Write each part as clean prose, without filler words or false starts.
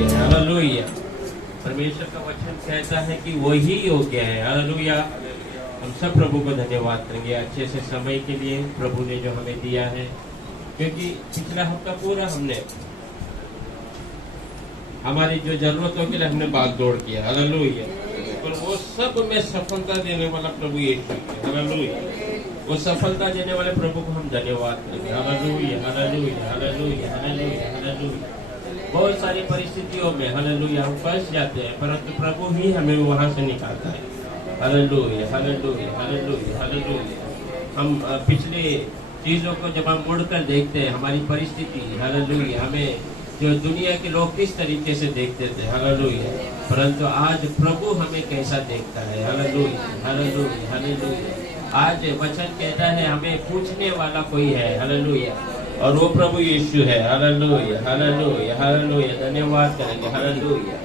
योग्य है। हालेलुया। परमेश्वर का वचन कहता है कि वही योग्य है। हालेलुया। हम सब प्रभु को धन्यवाद करेंगे अच्छे से समय के लिए प्रभु ने जो हमें दिया है, क्योंकि पिछला हफ्ता पूरा हमने हमारी जो जरूरतों के लिए हमने भाग दौड़ किया। हालेलुया। पर वो सब में सफलता देने वाला प्रभु यीशु है। हालेलुया। वो सफलता देने वाले प्रभु को हम धन्यवाद करेंगे। Hallelujah, hallelujah, hallelujah, hallelujah, hallelujah. बहुत सारी परिस्थितियों में हालेलुया हम फंस जाते हैं, परंतु प्रभु ही हमें वहां से निकालता है। Hallelujah, hallelujah, hallelujah, hallelujah. हम पिछले चीजों को जब हम मुड़कर देखते हैं, हमारी परिस्थिति, हालेलुया, हमें जो दुनिया के लोग किस तरीके से देखते थे, हालेलुया, परंतु आज प्रभु हमें कैसा देखता है। Hallelujah, hallelujah, hallelujah. आज वचन कहता है हमें पूछने वाला कोई है। हालेलुया। और वो प्रभु यीशु है। Hallelujah, hallelujah, hallelujah. धन्यवाद करेंगे। Hallelujah,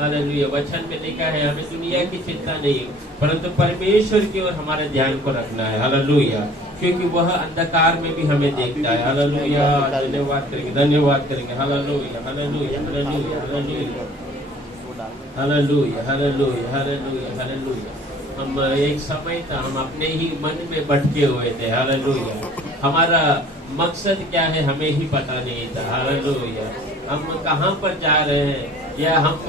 hallelujah. वचन में लिखा है हमें दुनिया की चिंता नहीं, परंतु परमेश्वर की ओर हमारे ध्यान को रखना है। हालेलुया। क्योंकि वह अंधकार में भी हमें देखता है। हालेलुया। धन्यवाद करेंगे, धन्यवाद करेंगे। Hallelujah, hallelujah, hallelujah, hallelujah, hallelujah, hallelujah, hallelujah, hallelujah. हम एक समय था हम अपने ही मन में भटके हुए थे। हालेलुया। हमारा मकसद क्या है हमें ही पता नहीं था। हालेलुया। हम कहाँ पर जा रहे हैं या हम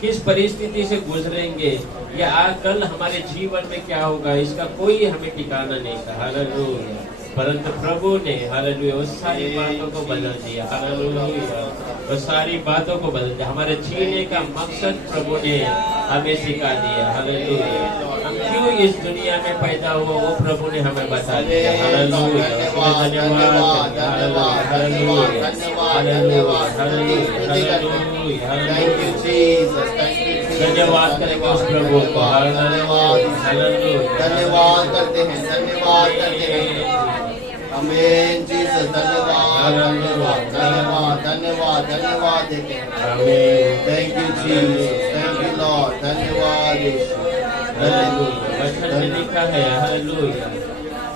किस परिस्थिति से गुजरेंगे या आज कल हमारे जीवन में क्या होगा, इसका कोई हमें ठिकाना नहीं था। हालेलुया। परंतु प्रभु ने हालेलुया उस सारी बातों को बदल दिया। हालेलुया। उस सारी बातों को बदल दिया। हमारे जीने का मकसद प्रभु ने हमें सिखा दिया। हालेलुया। हम क्यों इस दुनिया में पैदा हुआ वो प्रभु ने हमें बता दिया। हालेलुया। धन्यवाद। हालेलुया, हालेलुया, हालेलुया, धन्यवाद करेंगे उस प्रभु को। धन्यवाद, धन्यवाद करते हैं, धन्यवाद करते हैं। आमीन जीसस। धन्यवाद, धन्यवाद, धन्यवाद, धन्यवाद, धन्यवाद देते हैं। आमीन। Thank you Jesus, thank you Lord. धन्यवाद यीशु। हालेलुया। वचन में लिखा है हालेलुया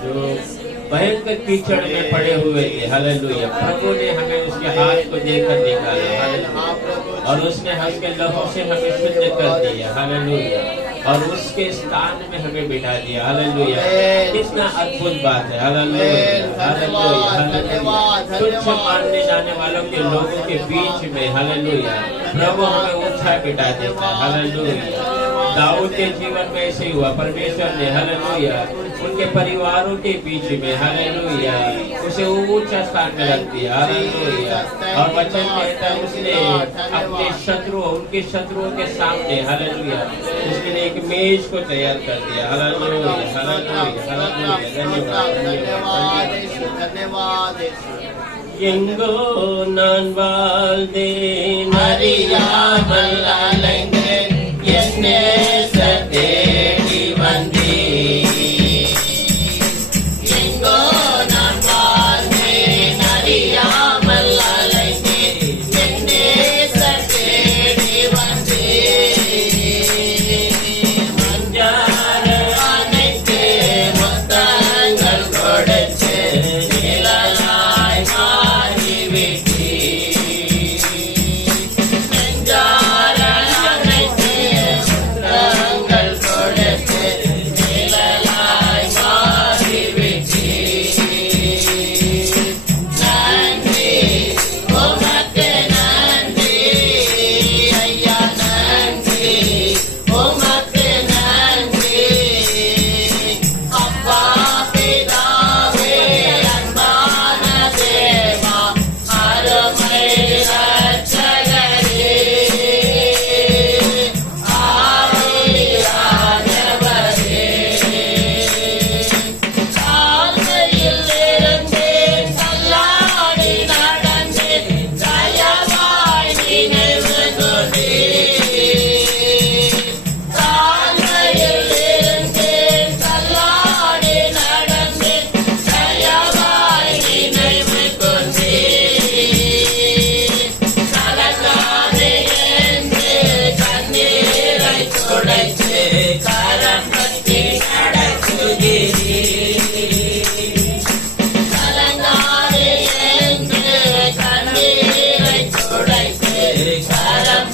जो भयंकर कीचड़ में पड़े हुए थे, हालेलुया, प्रभु ने हमें उसके हाथ को देकर निकाला। हालेलुया। और उसने हमके लहू से हमें शुद्ध कर दिया। हालेलुया। और उसके स्थान में हमें बिठा दिया। हालेलुया। कितना अद्भुत बात है। Hallelujah, hallelujah, hallelujah. तुच्छ मानने जाने वालों के लोगों के बीच में हालेलुया प्रभु हमें ऊंचा बिठा देता है। हालेलुया। दाऊद के जीवन में ऐसे हुआ। परमेश्वर ने हालेलुया उनके परिवारों के बीच में हालेलुया उसे ऊंचा स्थान में रख दिया। हालेलुया। और वचन कहता है उसने अपने शत्रुओं उनके शत्रुओं के सामने हालेलुया उसके लिए एक मेज को तैयार कर दिया। Hallelujah, hallelujah, hallelujah. धन्यवाद, धन्यवाद, धन्यवाद। எங்கோ நான் வாழ்ந்தேன் அறியாமல் அலைந்தேன் என் நேசர் தேடி வந்தேன். எங்கோ நான் வாழ்ந்தேன் அறியாமல் அலைந்தேன் என் நேசர் தேடி வந்தேன். மஞ்சார அனைத்து முத்தங்கள் கொடுத்து Para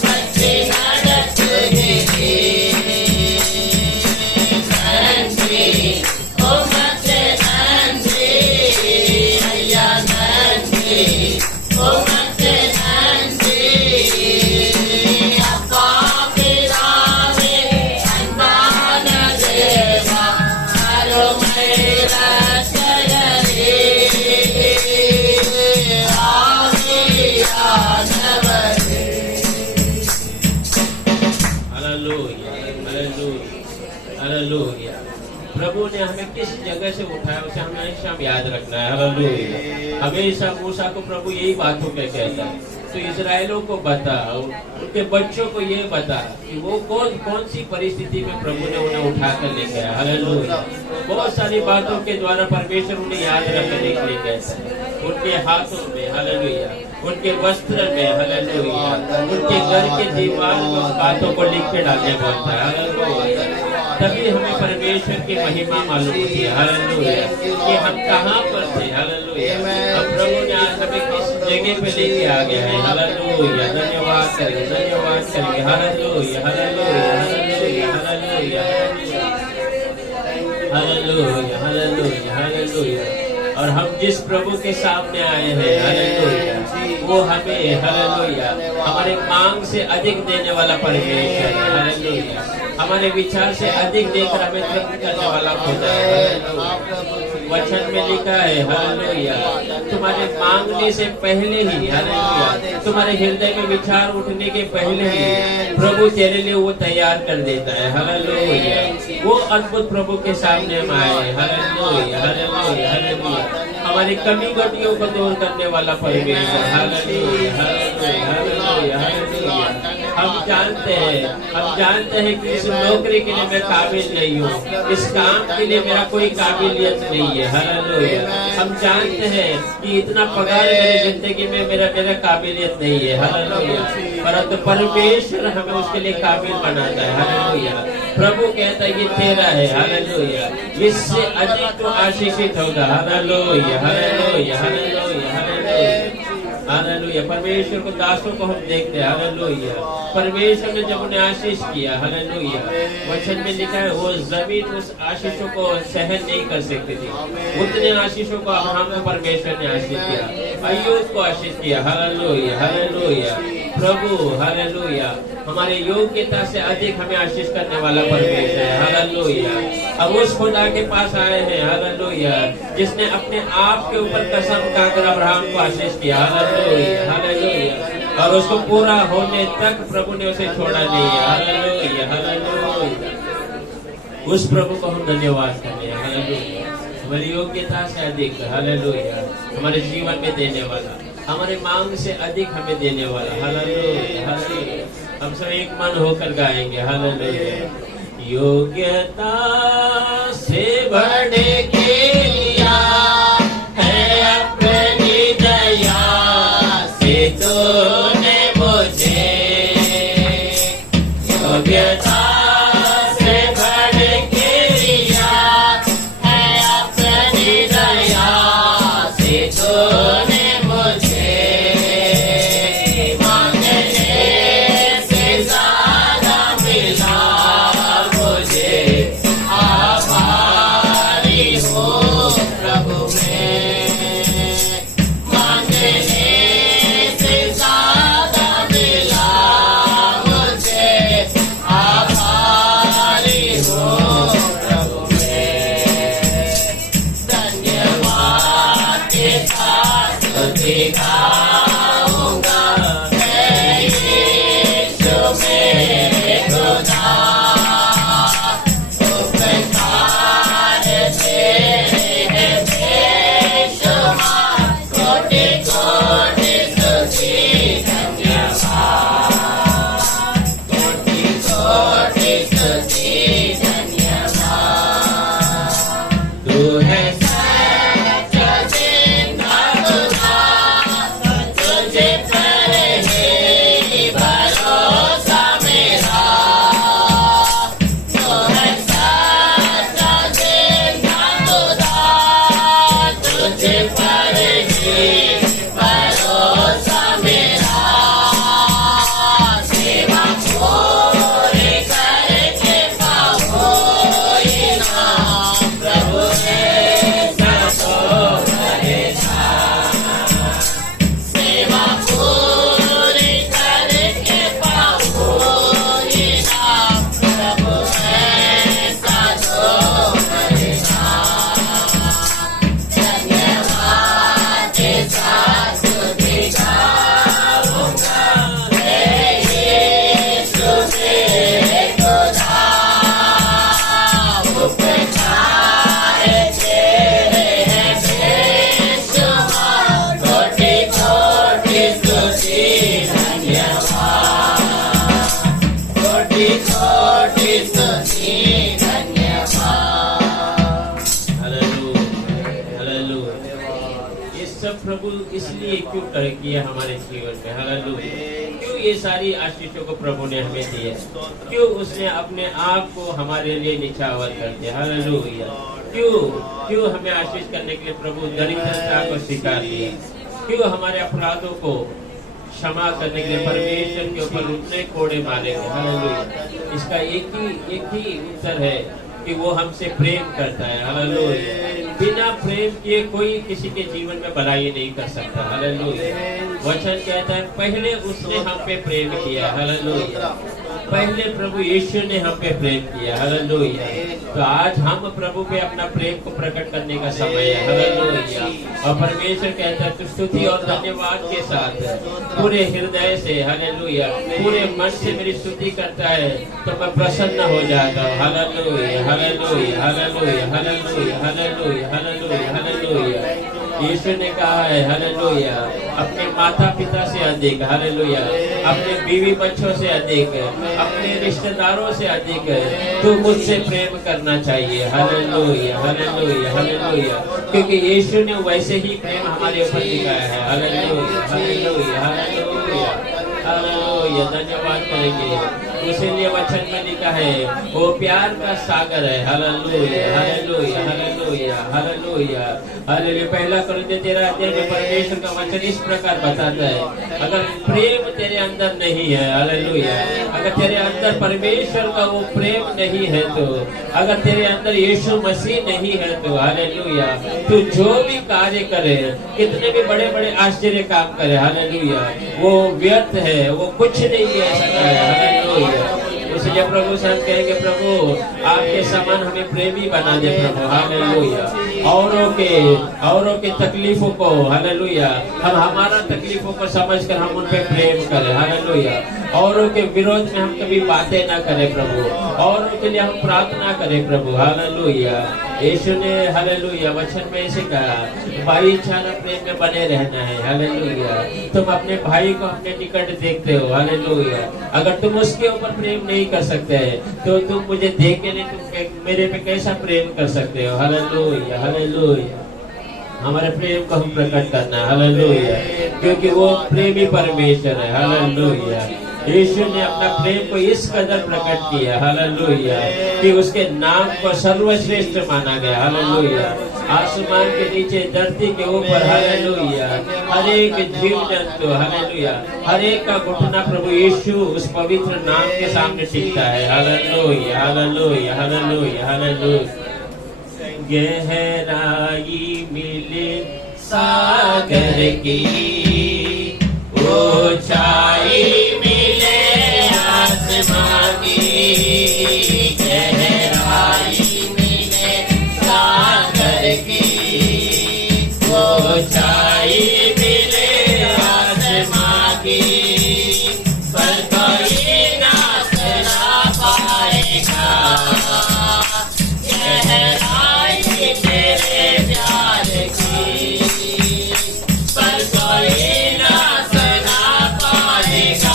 हालेलुया, हालेलुया, हालेलुया। प्रभु ने हमें किस जगह से उठाया उसे हमेशा याद रखना है। हालेलुया। हमेशा मूसा को प्रभु यही बातों पे कहता है, तो इजराइलों को बता, उनके बच्चों को ये बता कि वो कौन सी परिस्थिति में प्रभु ने उन्हें उठाकर लेके आया। हालेलुया। बहुत सारी बातों के द्वारा परमेश्वर उन्हें याद रखने के लिए कहता है, उनके हाथों में, हालेलुया, उनके वस्त्र में, हालेलुया, उनके घर के दीवार में उस बातों को लिख के डालने बोलता है। हालेलुया। तभी हमें परमेश्वर की महिमा मालूम होती है। हालेलुया। कि हम कहाँ पर थे। हालेलुया। अब प्रभु ने आज हमें किस जगह पे लेके आ गया है। हालेलुया। धन्यवाद करेंगे, धन्यवाद करेंगे। Hallelujah, hallelujah, hallelujah, hallelujah, hallelujah, hallelujah, hallelujah. और हम जिस प्रभु के सामने आए हैं, हालेलुया, वो हमें, हालेलुया, हमारे मांग से अधिक देने वाला परमेश्वर है। हालेलुया। हमारे विचार से अधिक देकर हमें तृप्त करने वाला खुदा है। वचन में लिखा है, हालेलुया, तुम्हारे मांगने से पहले ही, हालेलुया, तुम्हारे हृदय में विचार उठने के पहले ही प्रभु तेरे लिए वो तैयार कर देता है। हालेलुया। वो अद्भुत प्रभु के सामने हम आए। Hallelujah, hallelujah, hallelujah. हमारी कमी गतियों को दूर करने वाला परमेश्वर। Hallelujah, hallelujah, hallelujah, hallelujah. हम जानते हैं कि इस नौकरी के लिए मैं काबिल नहीं हूँ, इस काम के लिए मेरा कोई काबिलियत नहीं है। हालेलुया। हम जानते हैं कि इतना पगार मेरी जिंदगी में मेरा काबिलियत नहीं है। हालेलुया। परंतु परमेश्वर हमें उसके लिए काबिल बनाता है। हालेलुया। प्रभु कहता है ये तेरा है। हालेलुया। इससे अधिक तो आशीषित होगा। Hallelujah, hallelujah, hallelujah, hallelujah, hallelujah. परमेश्वर को दासों को हम देखते हैं। हालेलुया। परमेश्वर ने जब उन्हें आशीष किया, हालेलुया, वचन में लिखा है वो जमीन उस आशीषों को सहन नहीं कर सकती थी। उतने आशीषों को अब्राहम को परमेश्वर ने आशीष किया, अय्यूब को आशीष किया। Hallelujah, hallelujah. प्रभु, हालेलुया, हमारे योग्यता से अधिक हमें आशीष करने वाला परमेश्वर है। हालेलुया। अब उस खुदा के पास आए हैं, हालेलुया, जिसने अपने आप के ऊपर कसम खाकर अब्राहम को आशीष किया। Hallelujah, hallelujah. और उसको पूरा होने तक प्रभु ने उसे छोड़ा नहीं है। Hallelujah, hallelujah. उस प्रभु को हम धन्यवाद करते हैं। हालेलुया। हमारी योग्यता से अधिक, हालेलुया, हमारे जीवन में देने वाला, हमारे मांग से अधिक हमें देने वाला। Hallelujah, hallelujah. हम सब एक मन होकर गाएंगे। हालेलुया। योग्यता से बढ़े के लिया है अपनी दया से तूने मुझे, योग्यता से बढ़ के लिया है अपनी दया से तूने मुझे, मांगने से ज्यादा मिला मुझे, आभारी प्रभु इसलिए क्यों कर किया हमारे जीवन में, हालेलुया। क्यों ये सारी आशीषों को प्रभु ने हमें दिया, क्यों उसने अपने आप को हमारे लिए निछावर कर दिया, हालेलुया। क्यों हमें आशीष करने के लिए प्रभु दरिद्रता को स्वीकार किया, क्यों हमारे अपराधों को क्षमा करने के लिए परमेश्वर के ऊपर उतने कोड़े मारेंगे, हालेलुया। इसका एक ही उत्तर है कि वो हमसे प्रेम करता है, हालेलुया। बिना प्रेम किए कोई किसी के जीवन में भलाई नहीं कर सकता, हालेलुया। वचन कहता है पहले उसने हम पे प्रेम किया, हालेलुया। पहले प्रभु यीशु ने हम पे प्रेम किया, हालेलुया। तो आज हम प्रभु पे अपना प्रेम को प्रकट करने का समय है, हालेलुया। और परमेश्वर कहता है तू स्तुति और धन्यवाद के साथ पूरे हृदय से, हालेलुया, पूरे मन से मेरी स्तुति करता है तो मैं प्रसन्न हो जाता हूँ, hallelujah, hallelujah, hallelujah, hallelujah, hallelujah, hallelujah, hallelujah. यीशु ने कहा है, हालेलुया, अपने माता पिता से अधिक, हालेलुया, अपने बीवी बच्चों से अधिक, अपने रिश्तेदारों से अधिक तो मुझसे प्रेम करना चाहिए, हालेलुया, हालेलुया, हालेलुया। क्योंकि यीशु ने वैसे ही प्रेम हमारे ऊपर दिखाया है, हालेलुया, हालेलुया, हालेलुया, हालेलुया। धन्यवाद करेंगे। इसीलिए वचन में लिखा है वो प्यार का सागर है, hallelujah, hallelujah, hallelujah, hallelujah, hallelujah. पहला कोरिन्थियों 13 में परमेश्वर का वचन इस प्रकार बताता है अगर प्रेम तेरे अंदर नहीं है, हालेलुया, अगर तेरे अंदर परमेश्वर का वो प्रेम नहीं है, तो अगर तेरे अंदर यीशु मसीह नहीं है तो, हालेलुया, तू जो भी कार्य करे, कितने भी बड़े बड़े आश्चर्य काम करे, हालेलुया, वो व्यर्थ है, वो कुछ नहीं है सकता है, हालेलुया। इसलिए प्रभु से हम कहेंगे प्रभु आपके समान हमें प्रेमी बना दे प्रभु, हालेलुया। औरों के तकलीफों को, हालेलुया, हम हमारा तकलीफों को समझकर हम उन पे प्रेम करें, हालेलुया। औरों के विरोध में हम कभी बातें ना करें प्रभु, औरों के लिए हम प्रार्थना करें प्रभु, हालेलुया। यीशु ने, हालेलुया, वचन में ऐसे कहा भाईचारा प्रेम में बने रहना है, हालेलुया। तुम अपने भाई को अपने निकट देखते हो, हालेलुया, अगर तुम उसके ऊपर प्रेम नहीं कर सकते तो तुम मुझे देख के नहीं, तुम मेरे पे कैसा प्रेम कर सकते हो, हालेलुया, हालेलुया। हमारे प्रेम को हम प्रकट करना है, हालेलुया, क्योंकि वो प्रेमी परमेश्वर है, हालेलुया। यीशु ने अपना प्रेम को इस कदर प्रकट किया, हालेलुया, कि उसके नाम को सर्वश्रेष्ठ माना गया, हालेलुया। आसमान के नीचे, धरती के ऊपर, हालेलुया, हर एक जीव जंतु, हालेलुया, हर एक का घुटना प्रभु यीशु उस पवित्र नाम के सामने टिकता है, हालेलुया, हालेलुया, हालेलुया, हालेलुया। गहराई मिले सागर की, ऊंचाई मिले आसमां की, गहराई मिले सागर की, ऊंचाई मिले आसमां की, पर कोई ना सना पाएगा तेरे प्यार की, पर कोई ना सना पाएगा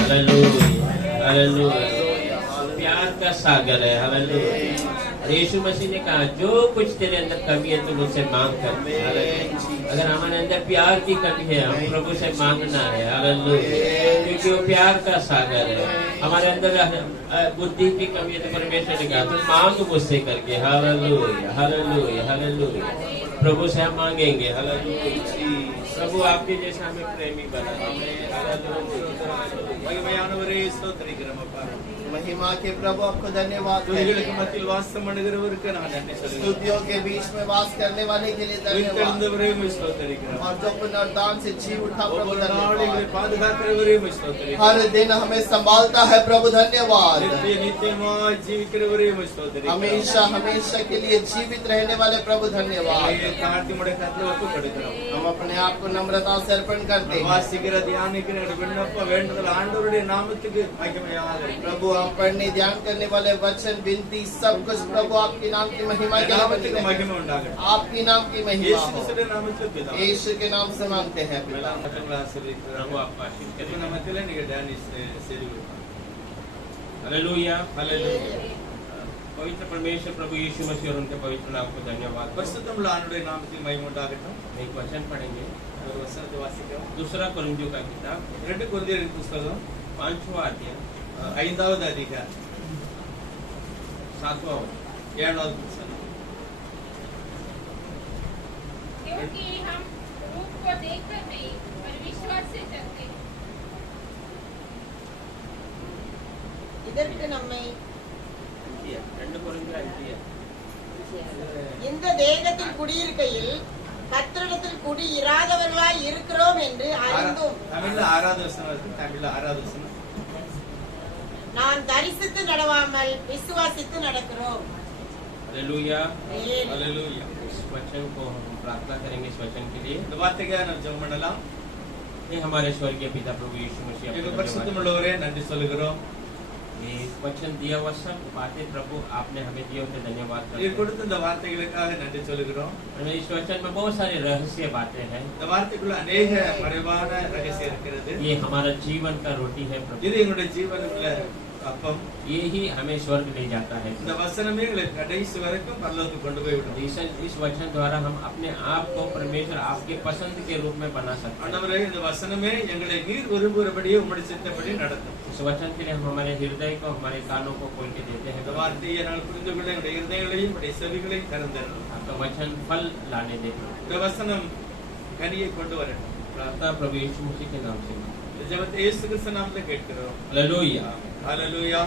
हालेलुया, हालेलुया। प्यार का सागर है, हालेलुया। और यीशु मसीह ने कहा जो कुछ तेरे अंदर कमी है तुम मुझसे मांग कर। अगर हमारे अंदर प्यार की कमी है हम प्रभु से मांगना है, हालेलुया, क्योंकि वो प्यार का सागर है। हमारे अंदर बुद्धि की कमी है तो परमेश्वर ने कहा तुम मांग मुझसे करके, हालेलुया, हालेलुया, हालेलुया। प्रभु से हम मांगेंगे, हालेलुया। प्रभु आपके जैसा हमें प्रेमी बना, மகிமையானவரே ஸ்தோத்திரிக்கிறோம் அப்பா. महिमा के प्रभु आपको धन्यवाद है। துதிகளுக்கு மத்தியில் வாசம் பண்ணுகிறவருக்கு நான் நன்றி சொல்கிறேன். स्तुतियों के बीच में वास करने वाले के लिए धन्यवाद। உயிர்த்தெழுந்தவரையும் ஸ்தோத்திரிக்கிறோம். और जो पुनरुत्थान से जी उठा प्रभु ஒவ்வொரு நாளும் धन्यवाद। எங்களை பாதுகாக்கிறவரையும் ஸ்தோத்திரிக்கிறோம். हर दिन हमें संभालता है प्रभु धन्यवाद। நித்தியமாய் ஜீவிக்கிறவரையும் ஸ்தோத்திரிக்கிறோம். हमेशा हमेशा के लिए जीवित रहने वाले प्रभु धन्यवाद। உம்முடைய தாழ்த்தியுடைய கரத்தில் ஒப்புக்கொடுக்கிறோம். हम अपने आप को नम्रता से अर्पण करते हैं। வாசிக்கிற தியானிக்கிற விண்ணப்ப வேண்டுதல் ஆண்டவருடைய நாமத்துக்கு மகிமையாக प्रभु हम पढ़ने ध्यान करने वाले वचन विनती सब कुछ प्रभु आपके नाम की महिमा के लिए நாமத்துக்கு करते हैं। மகிமை உண்டாகட்டும். आपकी नाम की महिमा இயேசு हो। கிறிஸ்துவின் நாமத்தில் பிதாவே. यीशु के नाम से मांगते हैं पिता। வசனங்களை ஆசீர்வதிக்கிறோம். प्रभु आपका आशीष இப்ப करें, நம்ம மத்தியில நீங்க தியானிச்சு செய்து கொடுக்கணும். हालेलुया। ஹல்லேலூயா. पवित्र परमेश्वर प्रभु यीशु मसीह और उनके पवित्र नाम को धन्यवाद। பரிசுத்தமுள்ள ஆண்டவருடைய நாமத்தில் மகிமை உண்டாகட்டும். एक वचन पढ़ेंगे, ஒரு வசனத்தை வாசிக்கிறோம். दूसरा कोरिन्थियों का किताब 2 கொரிந்தியரின் புத்தகம் 5वां अध्याय 5வது அதிகாரம் 7वां वचन। 7வது வசனம். क्योंकि हम रूप को देखकर नहीं पर विश्वास से चलते हैं। இதற்கு நம்மை 2 कोरिन्थियों 5 இந்த தேகத்தில் குடியிருக்கையில் கர்த்தரிடத்தில் குடியிராதவர்களாய் இருக்கிறோம் என்று அறிந்தும் தமிழ்ல 6வது வசனம் இருக்கு. தமிழ்ல 6வது வசனம். நான் தரிசித்து நடவாமல் விசுவாசித்து நடக்கிறோம். हालेलुया, ஆமென். ஹல்லேலூயா. इस वचन को हम प्रार्थना करेंगे, इस वचन के लिए। இந்த வார்த்தைக்காக நம்ம ஜெபம் பண்ணலாம். ये हमारे स्वर्गीय पिता प्रभु यीशु मसीह எங்க आपको धन्यवाद। பரிசுத்தமுள்ளவரே நன்றி சொல்லுகிறோம். ये वचन दिया हुआ सब बातें प्रभु आपने हमें दिए उनके धन्यवाद करते நீர் हैं। கொடுத்த இந்த வார்த்தைகளுக்காக நன்றி சொல்லுகிறோம். और इस वचन में बहुत सारी रहस्य बातें हैं। இந்த வார்த்தைக்குள்ள अनेक மறைவான ரகசியம் இருக்கிறது. ये हमारा जीवन का रोटी है प्रभु, இது எங்களுடைய ஜீவனுக்குள்ள அப்பம். ये ही हमें स्वर्ग ले जाता है। இந்த வசனமே எங்களை கடைசி வரைக்கும் பரலோகத்துக்கு கொண்டு போய் விடும். इस वचन द्वारा हम अपने आप को परमेश्वर आपके पसंद के रूप में बना सकते हैं। ஆண்டவரே இந்த வசனமே எங்களை நீர் விரும்புகிறபடியே உம்முடைய சித்தப்படி நடத்தும். इस वचन के लिए हम हमारे हृदय को, हमारे कानों को खोल के देते हैं। இந்த வார்த்தையை நாங்கள் புரிந்து கொள்ள எங்களுடைய இருதயங்களையும் உடைய செவிகளையும் திறந்திருந்தோம். आपका वचन फल लाने दे। இந்த வசனம் கனியை கொண்டு வரட்டும். प्रार्थना प्रभु यीशु मसीह के नाम से। இந்த ஜெபத்தை இயேசு கிறிஸ்து நாமத்தில் கேட்கிறோம். हालेलुया। हालेलूया.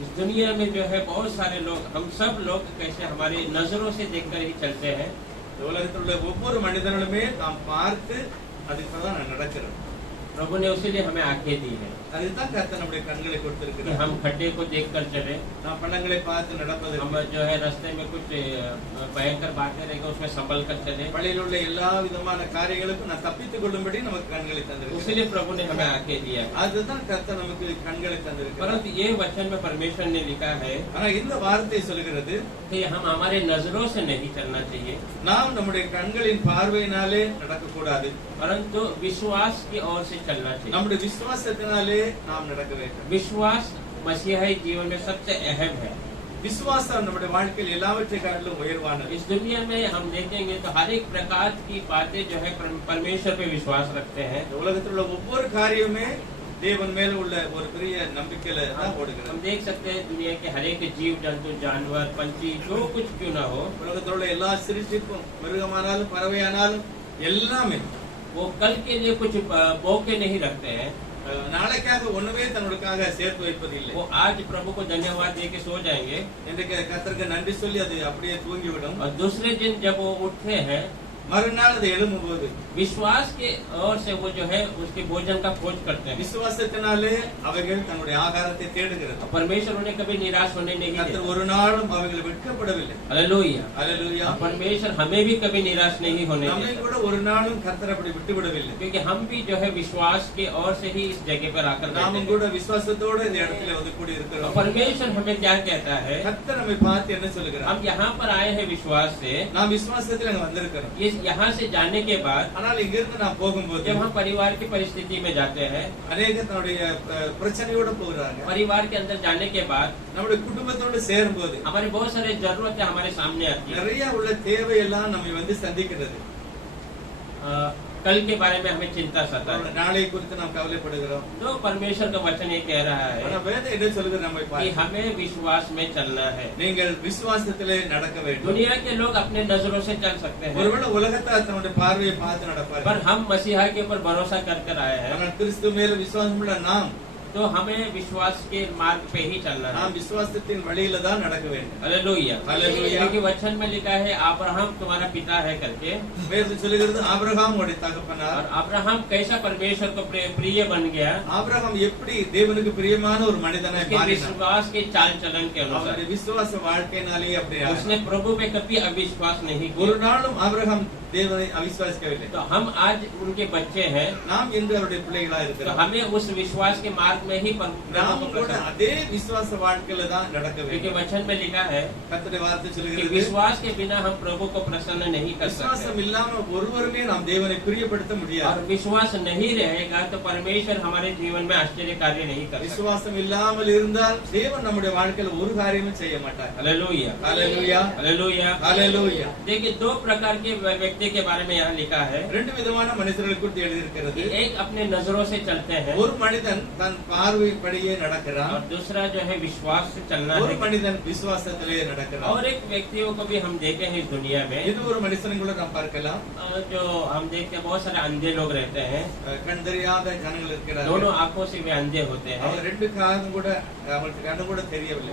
इस दुनिया में जो है बहुत सारे लोग, हम सब लोग कैसे हमारी नजरों से देखकर ही चलते हैं। இந்த உலகத்தில் உள்ள ஒவ்வொரு மனிதனுமே நாம் பார்த்து அதுக்கு தான் நடக்கிறோம். प्रभु ने उसीलिए हमें आंखें दी है அதுதான் கர்த்தர் நம்முடைய கண்களை कि கொடுத்திருக்கிறார். हम खड्डे को देखकर चले। நாம் பள்ளங்களை பார்த்து हम நடப்பதற்கு, जो है रास्ते में कुछ भयंकर बातें रहेंगे उसमें संभल कर चले। வழியில் உள்ள எல்லா விதமான காரியங்களுக்கும் நான் தப்பித்துக் கொள்ளும்படி நமக்கு கண்களை தந்திருக்கிறார். उसीलिए प्रभु ने हमें आंखें दिया है। அதுதான் கர்த்தர் நமக்கு கண்களை தந்திருக்கிறார். परंतु ये वचन में परमेश्वर ने लिखा है ஆனா இந்த வார்த்தை சொல்கிறது कि हम हमारे नजरों से नहीं चलना चाहिए, நாம் நம்முடைய கண்களின் பார்வையினாலே நடக்கக்கூடாது. परंतु विश्वास की ओर से चलना चाहिए। நம்முடைய விசுவாசத்தினாலே நாம் நடக்க வேண்டும். विश्वास मसीहाई जीवन में सबसे अहम है। விசுவாசம் நம்முடைய வாழ்க்கையில் எல்லாவற்றை காட்டிலும் உயர்வானது. इस दुनिया में हम देखेंगे तो हर एक प्रकार की बातें जो है परमेश्वर पे विश्वास रखते हैं। இந்த உலகத்தில் உள்ள ஒவ்வொரு காரியமே தேவன் மேல உள்ள ஒரு பெரிய நம்பிக்கையில தான் ஓடுகிறது. हम देख सकते हैं दुनिया के हर एक जीव जंतु, जानवर, पंछी, जो कुछ क्यों ना हो, உலகத்தில் உள்ள எல்லா சிருஷ்டிப்பும், மிருகமானாலும் பறவையானாலும் எல்லாமே वो कल के लिए कुछ बो के नहीं रखते हैं। நாளைக்காக ஒண்ணுமே தன்னுடைய சேர்த்து வைப்பதில்லை. वो आज प्रभु को धन्यवाद दे के सो जाएंगे இன்றைக்கு கர்த்தருக்கு நன்றி சொல்லி அது அப்படியே தூங்கிவிடும். और दूसरे दिन जब वो उठते हैं மறுநாள் அது எழும்பும் போது विश्वास के ओर से वो जो है उसके भोजन का खोज करते हैं। விசுவாசத்தினாலே அவைகள் தன்னுடைய ஆகாரத்தை தேடுகிறது. और परमेश्वर उन्हें कभी निराश होने नहीं கர்த்தர் देता। ஒரு நாளும் அவைகள் வெட்கப்படவில்லை. हालेलुया। அல்லேலூயா. और परमेश्वर हमें भी कभी निराश नहीं होने நம்மை देता, கூட ஒரு நாளும் கர்த்தர் அப்படி விட்டு விடவில்லை. क्योंकि हम भी जो है विश्वास के ओर से ही इस जगह पर आकर बैठे நாமும் हैं। கூட விசுவாசத்தோடு இந்த இடத்துல வந்து கூடி और இருக்கிறோம். परमेश्वर हमें क्या कहता है, கர்த்தர் நம்மை பார்த்து என்ன சொல்லுகிறார்? हम यहाँ पर आए हैं विश्वास से। நாம் விசுவாசத்தில் அங்க வந்திருக்கிறோம். ये यहाँ से जाने के बाद ஆனால் இங்கிருந்து நாம் போகும்போது जब हम परिवार की परिस्थिति में जाते हैं, அநேக தன்னுடைய பிரச்சனையோட போகிறாங்க. परिवार के अंदर जाने के बाद நம்முடைய குடும்பத்தோடு சேரும்போது हमारे बहुत सारे जरूरतें हमारे सामने आती है. நிறைய உள்ள தேவையெல்லாம் நம்ம வந்து சந்திக்கிறது. कल के बारे में हमें चिंता सता है. நாளை குறித்து நாம் கவலைப்படுகிறோம். तो परमेश्वर का वचन ये कह रहा ஆனா है வேதம் என்ன சொல்லுகிறது நம்மை कि பார்த்து? हमें विश्वास में चलना है. நீங்கள் விசுவாசத்திலே நடக்க வேண்டும். दुनिया के लोग अपने नजरों से चल सकते हैं, ஒருவேளை உலகத்தார் தன்னுடைய பார்வையை பார்த்து நடப்பார்கள். पर हम मसीहा के ऊपर भरोसा कर आए हैं, ஆனால் கிறிஸ்து மேல விசுவாசமுள்ள நாம் तो हमें विश्वास के मार्ग पे ही चलना है. நாம் விசுவாசத்தின் வழியில தான் நடக்க வேண்டும். हालेलुया. हालेलुया. क्योंकि वचन में लिखा है अब्राहम तुम्हारा पिता है करके, வேதம் சொல்லுகிறது ஆபிரகாம் உடைய தகப்பனார். और अब्राहम कैसा परमेश्वर को प्रिय बन गया, ஆபிரகாம் எப்படி தேவனுக்கு பிரியமான ஒரு மனிதனாய் उसके மாறினார். विश्वास के चाल चलन के अनुसार. அவருடைய விசுவாச வாழ்க்கையினாலே அப்படி ஆனார். उसने प्रभु पे कभी अविश्वास नहीं ஒரு किया. நாளும் ஆபிரகாம் தேவனை அவிசுவாசிக்கவில்லை. तो हम आज उनके बच्चे हैं, நாம் இன்று அவருடைய பிள்ளைகளா तो இருக்கிறோம். हमें उस विश्वास के मार्ग में ही நாம் கூட அதே விசுவாச வாழ்க்கையில தான் நடக்க क्योंकि வேண்டும். वचन में लिखा है கர்த்தருடைய வார்த்தை कि சொல்லுகிறது विश्वास के बिना हम प्रभु को प्रसन्न नहीं कर விசுவாசம் सकते. இல்லாம ஒருவருமே நாம் தேவனை பிரியப்படுத்த और முடியாது. विश्वास नहीं रहेगा तो परमेश्वर हमारे जीवन में आश्चर्य कार्य नहीं कर सकता. விசுவாசம் இல்லாமல் இருந்தால் தேவன் நம்முடைய வாழ்க்கையில ஒரு காரியமும் செய்ய மாட்டார். हालेलुया. हालेलुया. हालेलुया. हालेलुया. देखिए, दो प्रकार के व्यक्ति के बारे में यहाँ लिखा है ரெண்டு விதமான மனிதர்களை குறித்து எழுதியிருக்கிறது. कि एक अपने नजरों से चलते हैं ஒரு மனிதன் தன் பார்வைப்படியே நடக்கிறான். और दूसरा जो है विश्वास से चलना ஒரு है. மனிதன் விசுவாசத்திலே நடக்கிறான். और एक व्यक्तियों को भी हम देखे हैं इस दुनिया में, இது ஒரு மனுஷனை கூட நாம் பார்க்கலாம். जो हम देखते हैं बहुत सारे अंधे लोग रहते हैं. கண் தெரியாத ஜனங்கள் இருக்கிறார்கள். दोनों आंखों से वे अंधे होते हैं. அவங்க ரெண்டு காதும் கூட அவங்களுக்கு கண்ணு கூட தெரியவில்லை.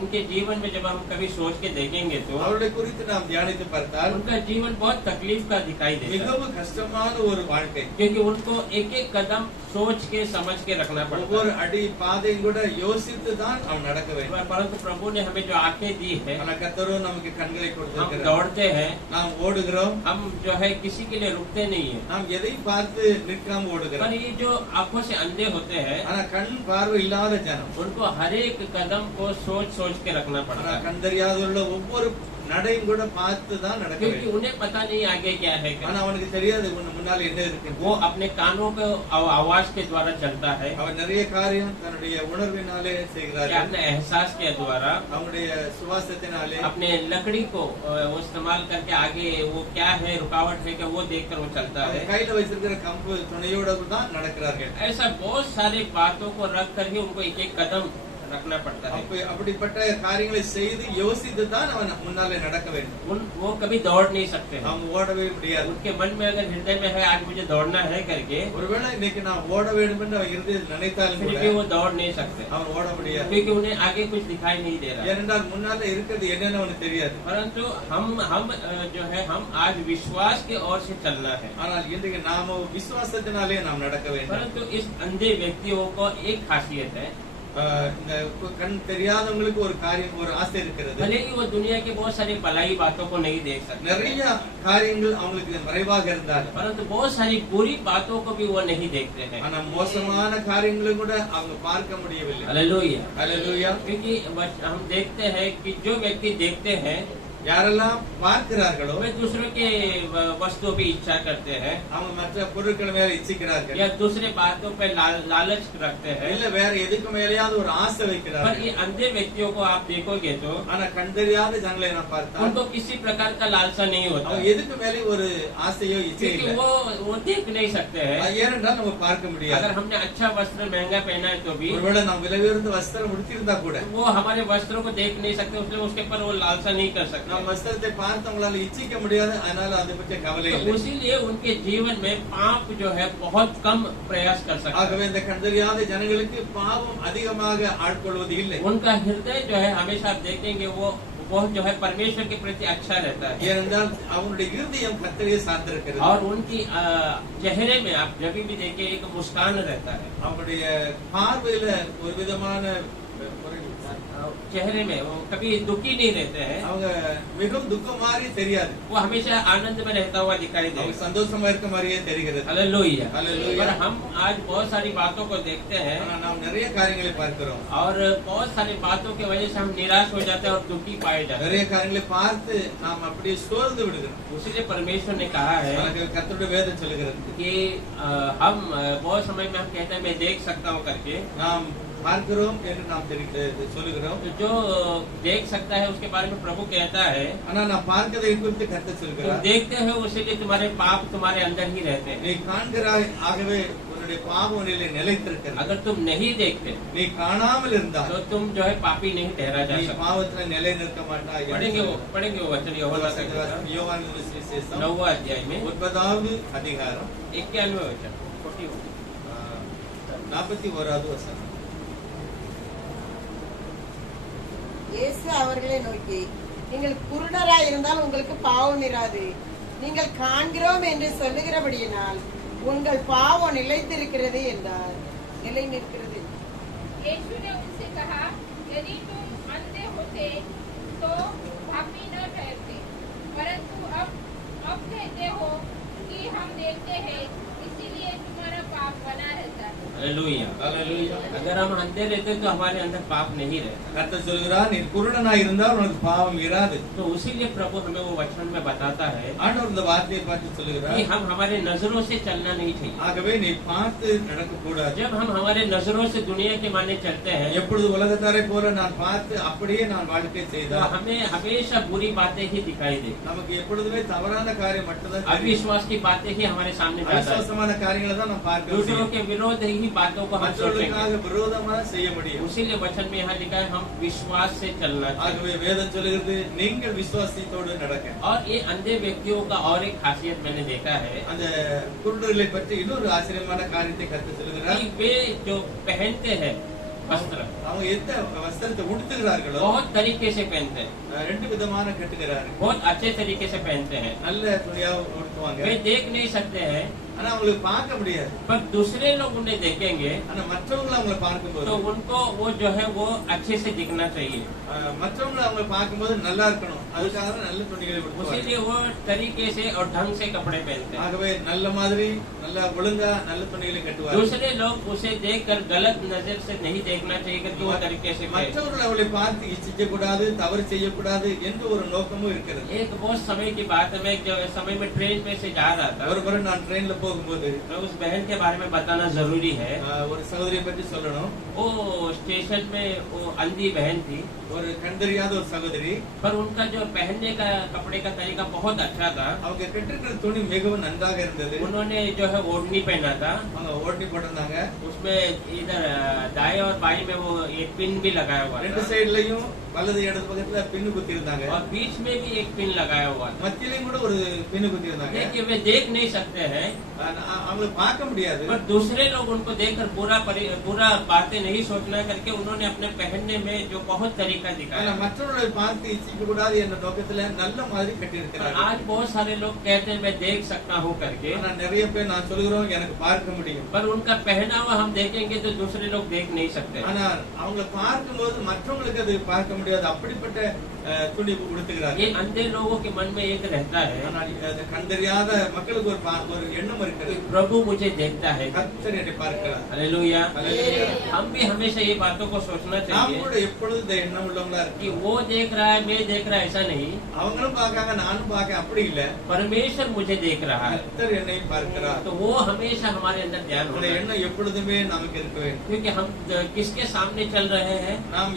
उनके जीवन में जब हम कभी सोच के देखेंगे तो அவருடைய குறித்து நாம் தியானித்து பார்த்தால் उनका जीवन बहुत तकलीफ का दिखाई देता है, மிகவும் கஷ்டமான ஒரு வாழ்க்கை. क्योंकि उनको एक एक कदम सोच के समझ के रखना पड़ता ஒவ்வொரு है. அடி பாதையும் கூட யோசித்து தான் அவன் நடக்க வேண்டும். परंतु प्रभु ने हमें जो आंखें दी है, ஆனா கர்த்தரும் நமக்கு கண்களை हम கொடுத்திருக்கிறார். दौड़ते हैं, நாம் ஓடுகிறோம். हम जो है किसी के लिए रुकते नहीं है. நாம் எதை பார்த்து நிற்காம पर ஓடுகிறோம். ये जो आंखों से अंधे होते हैं, ஆனா கண் பார்வை இல்லாத ஜனம், उनको हर एक कदम को सोच सोच के रखना पड़ता ஆனா है, கண் தெரியாதவர்கள ஒவ்வொரு நடையும் கூட பார்த்து தான் நடக்க क्योंकि வேண்டும். उन्हें पता नहीं आगे क्या है. ஆனா அவனுக்கு தெரியாது முன்னால என்ன இருக்கு. वो अपने कानों को आवाज के द्वारा चलता है, அவன் நிறைய காரியம் தன்னுடைய உணர்வினாலே या செய்கிறார்கள். अपने एहसास के द्वारा அவனுடைய சுவாசத்தினாலே अपने लकड़ी को वो इस्तेमाल करके आगे वो क्या है, रुकावट है क्या, वो देखकर वो चलता है. அவன் கையில வச்சிருக்கிற கம்பு துணையோட தான் நடக்கிறார்கள். ऐसा बहुत सारी बातों को रख कर ही उनको एक एक कदम रखना पड़ता है. அப்படிப்பட்ட காரியங்களை செய்து யோசித்து தான் அவன் முன்னாலே நடக்க வேண்டும். वो कभी दौड़ नहीं सकते हैं. அவன் ஓடவே முடியாது. उनके मन में अगर हृदय में है आज मुझे दौड़ना है करके, ஒருவேளை இன்னைக்கு நான் ஓட வேண்டும் என்று அவன் இருதயத்தில் நினைத்தாலும் फिर கூட भी वो दौड़ नहीं सकते, அவன் ஓட முடியாது. क्योंकि उन्हें आगे कुछ दिखाई नहीं दे रहा. ஏனென்றால் முன்னால இருக்கிறது என்னன்னு அவனுக்கு தெரியாது. परंतु हम जो है हम आज विश्वास की ओर से चलना है. ஆனால் இன்றைக்கு நாம விசுவாசத்தினாலே நாம் நடக்க வேண்டும். परंतु इस अंधे व्यक्तियों को एक खासियत है, இந்த கண் தெரியாதவங்களுக்கு ஒரு காரியம் ஒரு ஆசை இருக்கிறது. भले ही वो दुनिया की बहुत सारी भलाई बातों को नहीं देख सकते, நிறைய காரியங்கள் அவங்களுக்கு மறைவாக இருந்தாலும் परंतु बहुत सारी बुरी बातों को भी वो नहीं देखते हैं. ஆனா மோசமான காரியங்களும் கூட அவங்க பார்க்க முடியவில்லை. हालेलुया. ஹல்லேலூயா. क्योंकि हम देखते हैं कि जो व्यक्ति देखते हैं யாரெல்லாம் பார்க்கிறார்களோ वे दूसरों के वस्तुओं पे इच्छा करते हैं, அவங்க மற்ற பொருட்கள் மேல இச்சிக்கிறார்கள். या दूसरे बातों पे लालच रखते हैं. இல்ல வேற எதுக்கு மேலேயாவது ஒரு ஆசை पर வைக்கிறார்கள். ये अंधे व्यक्तियों को आप देखोगे तो ஆனா கண் தெரியாத ஜனங்களை நான் பார்த்தா उनको किसी प्रकार का लालसा नहीं होता, அவங்க எதுக்கு மேலே ஒரு ஆசையோ இச்சை क्योंकि இல்லை. वो देख नहीं सकते हैं. ஏனென்றால் நம்ம பார்க்க முடியாது. अगर हमने अच्छा वस्त्र महंगा पहना है तो भी ஒருவேளை நாம் விலை உயர்ந்த வஸ்திரம் உடுத்திருந்தா கூட वो हमारे वस्त्रों को देख नहीं सकते, उसके ऊपर वो लालसा नहीं कर सकते. நாம் வஸ்திரத்தை பார்த்தவங்களால இச்சிக்க முடியாது. அதனால அதை பற்றி கவலை तो இல்லை. इसीलिए उनके जीवन में पाप जो है बहुत कम प्रयास कर सकता ஆகவே है. இந்த கண் தெரியாத ஜனங்களுக்கு பாவம் அதிகமாக ஆட்கொள்வது இல்லை. उनका हृदय जो है हमेशा आप देखेंगे वो बहुत जो है परमेश्वर के प्रति अच्छा रहता है, ஏனென்றால் அவனுடைய இருதயம் கர்த்தரையே சார்ந்திருக்கிறது. और उनकी चेहरे में आप जब भी देखिए एक मुस्कान रहता है. அவனுடைய பார்வையில ஒரு விதமான चेहरे में वो कभी दुखी नहीं रहते हैं, அவங்க மிகவும் துக்கம் மாதிரி தெரியாது, वो हमेशा आनंद में रहता हुआ दिखाई அவங்க देगा। சந்தோஷமா இருக்க மாதிரியே தெரிகிறது. हालेलुया। हालेलुया। पर हम आज बहुत सारी बातों को देखते हैं ஆனா நாம் நிறைய காரியங்களை பார்க்கிறோம், और बहुत सारी बातों की वजह से हम निराश हो जाते हैं और दुखी पाए जाते நிறைய हैं। காரியங்களை பார்த்து நாம் அப்படியே சோர்ந்து விடுகிறோம். इसीलिए परमेश्वर ने कहा है எனக்கு கர்த்தருடைய வேதம் சொல்லுகிறது, कि हम बहुत समय में हम कहते हैं मैं देख सकता हूँ करके, நாம் பார்க்கிறோம் என்று நாம் சொல்லுகிறோம். तो जो देख सकता है उसके बारे में प्रभु कहता है ஆனா நான் பார்க்கதை குறித்து கர்த்தர் तुम சொல்லுகிறார், देखते हो इसीलिए तुम्हारे पाप तुम्हारे अंदर ही रहते हैं। நீ காண்கிறாய், ஆகவே உன்னுடைய பாவம் உன்னிலே நிலைத்திருக்கிறது. अगर तुम नहीं देखते நீ காணாமல் இருந்தால் तो तुम जो है पापी नहीं ठहरा जा நீ सकते। பாவத்துல நிலை நிற்க மாட்டாய். पढ़ेंगे वो वचन யோவான் யோவான் சுவிசேஷம் 9वां अध्याय में 9வது அதிகாரம் 91वें वचन 41। 41வது வசனம். இயேசு அவர்களை நோக்கி, நீங்கள் குருடராய் இருந்தால் உங்களுக்கு பாவம் இராது. நீங்கள் காண்கிறோம் என்று சொல்லுகிறபடியினால் உங்கள் பாவம் நிலைத்திருக்கிறது என்றார். நிலை நிற்கிறது. यीशु ने उनसे कहा, यदि तुम अंधे होते तो पापी न ठहरते, परंतु अब कहते हो कि हम देखते हैं, इसीलिए तुम्हारा पाप बना रहता है। हालेलुया। அல்லேலூயா. अगर हम अंधे रहते तो हमारे अंदर पाप नहीं रहता। கர்த்தர் சொல்கிறார், நீ குருடனாய் இருந்தால் உனக்கு பாவம் இராது. तो उसीलिए प्रभु हमें वो वचन में बताता है ஆண்டவர் இந்த வார்த்தையை பார்த்து कि சொல்லுகிறார், हम हमारे नजरों से चलना नहीं चाहिए। ஆகவே நீ பார்த்து நடக்க கூடாது. जब हम हमारे नजरों से दुनिया के माने चलते हैं எப்பொழுது உலகத்தாரை போல நான் பார்த்து அப்படியே நான் வாழ்க்கை तो செய்தால் हमें हमेशा बुरी बातें ही दिखाई दे, நமக்கு எப்பொழுதுமே தவறான காரியம் மட்டும்தான் தெரியும். अविश्वास की बातें ही हमारे सामने ज्यादा है। அவிசுவாசமான காரியங்களை தான் நாம் பார்க்க दूसरों முடியும். के विरोध ही बातों को हम सोचेंगे। மற்றவர்களுக்காக விரோதமா செய்ய முடியும். उसीलिए वचन में यहाँ लिखा है हम विश्वास से चलना चाहिए। ஆகவே வேதம் சொல்லுகிறது, நீங்கள் விசுவாசத்தோடு நடக்க. और ये अंधे व्यक्तियों का और एक खासियत मैंने देखा है அந்த குருடர்களை பற்றி இன்னொரு ஆச்சரியமான காரியத்தை கர்த்தர் சொல்லுகிறார், कि वे जो पहनते हैं वस्त्र அவங்க எந்த வஸ்திரத்தை உடுத்துகிறார்களோ बहुत तरीके से पहनते हैं, ரெண்டு விதமான கட்டுகிறார்கள். बहुत अच्छे तरीके से पहनते हैं। நல்ல துணியா உடுத்துவாங்க, वे देख नहीं सकते हैं ஆனா அவங்களுக்கு பார்க்க முடியாது. पर दूसरे लोग उन्हें देखेंगे ஆனா மற்றவங்களை அவங்களை பார்க்கும்போது तो उनको वो जो है वो अच्छे से दिखना चाहिए। மற்றவங்களை அவங்களை பார்க்கும்போது நல்லா இருக்கணும், அதுக்காக நல்ல துணிகளை உடுத்துவாங்க. इसीलिए वो तरीके से और ढंग से कपड़े पहनते हैं। ஆகவே நல்ல மாதிரி நல்ல ஒழுங்கா நல்ல துணிகளை கட்டுவார்கள். दूसरे लोग उसे देखकर गलत नजर से नहीं देखना चाहिए कि वो तरीके से पहने। மற்றவர்கள் அவளை பார்த்து இச்சிக்க கூடாது, தவறு செய்யக்கூடாது என்று ஒரு நோக்கமும் இருக்கிறது. एक बहुत समय की बात है, मैं एक समय में ट्रेन पे से जा रहा था, ஒரு முறை நான் ட்ரெயின்ல போகும்போது तो उस बहन के बारे में बताना जरूरी है। ஒரு சகோதரியை பற்றி சொல்லணும். वो स्टेशन में वो अंधी बहन थी, ஒரு கண் தெரியாத ஒரு சகோதரி, पर उनका जो पहनने का कपड़े का तरीका बहुत अच्छा था। அவங்க கட்டிருக்கிற துணி மிகவும் நன்றாக இருந்தது. उन्होंने जो है ओढ़नी पहना था, அவங்க ஓட்டி போட்டிருந்தாங்க, उसमें इधर दाएं और बाएं में वो एक पिन भी लगाया हुआ ரெண்டு था சைடுலயும் வலது இடது பக்கத்துல பின்னு குத்தி இருந்தாங்க, और बीच में भी एक पिन लगाया हुआ था। மத்தியிலையும் கூட ஒரு பின்னு குத்தி இருந்தாங்க. देखिए वे देख नहीं सकते हैं, அவங்களை பார்க்க முடியாது. पर दूसरे लोग उनको देखकर बुरा बातें नहीं सोचना करके उन्होंने अपने पहनने में जो बहुत तरीका ஆனா दिखाया। மற்றவர்களை பார்த்து இச்சிக்க கூடாது என்ற நோக்கத்துல நல்ல மாதிரி கட்டி पर இருக்கிறார்கள். आज बहुत सारे लोग कहते हैं मैं देख सकता हूँ करके, ஆனா நிறைய பேர் நான் சொல்லுகிறோம் எனக்கு பார்க்க முடியும், पर उनका पहनावा हम देखेंगे तो दूसरे लोग देख नहीं सकते। ஆனா அவங்களை பார்க்கும்போது மற்றவங்களுக்கு அது பார்க்க முடியாது, அப்படிப்பட்ட துணி ये உடுத்துகிறார்கள். अंधे लोगों के मन में एक रहता है ஆனால் அது கண் தெரியாத மக்களுக்கு ஒரு எண்ணம் कि இருக்கிறது, प्रभु मुझे देखता है। கர்த்தர் என்னை பார்க்கிறார். हालेलुया। हालेलुया। हम भी हमेशा ये बातों को सोचना நாம் चाहिए கூட எப்பொழுது இந்த எண்ணம் உள்ளவங்களா कि இருக்கு. वो देख रहा है मैं देख रहा है, ऐसा नहीं। அவங்களும் பார்க்காங்க நானும் பார்க்க, அப்படி இல்ல, परमेश्वर मुझे देख रहा है, கர்த்தர் என்னை பார்க்கிறார். तो वो हमेशा हमारे अंदर ध्यान அந்த होना है। எண்ணம் எப்பொழுதுமே நமக்கு இருக்க வேண்டும். क्योंकि हम किसके सामने चल रहे हैं நாம்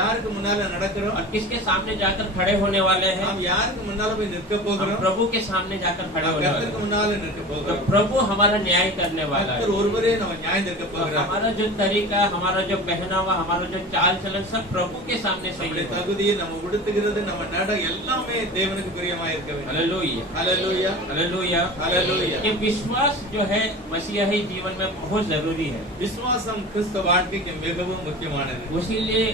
யாருக்கு முன்னால நடக்கிறோம், और किसके सामने जाकर खड़े होने वाले हैं। நாம் யாருக்கு முன்னால போய் நிற்க हम போகிறோம், प्रभु के सामने जाकर खड़े நாம் होने वाले கர்த்தருக்கு हैं। முன்னால நிற்க तो போகிறோம். प्रभु हमारा न्याय करने वाला है। கர்த்தர் ஒருவரே நம்ம நியாயம் தீர்க்க और போகிறார். हमारा जो तरीका, हमारा जो पहनावा, हमारा जो चाल चलन सब प्रभु के सामने सही நம்முடைய है। தகுதி, நம்ம உடுத்துகிறது, நம்ம நட எல்லாமே தேவனுக்கு பிரியமா இருக்க வேண்டும். हालेलुया। ஹalleluya, हालेलुया। ஹalleluya. ये विश्वास जो है मसीही जीवन में बहुत जरूरी है। விசுவாசம் கிறிஸ்தவ வாழ்க்கைக்கு மிகவும் முக்கியமானது. इसीलिए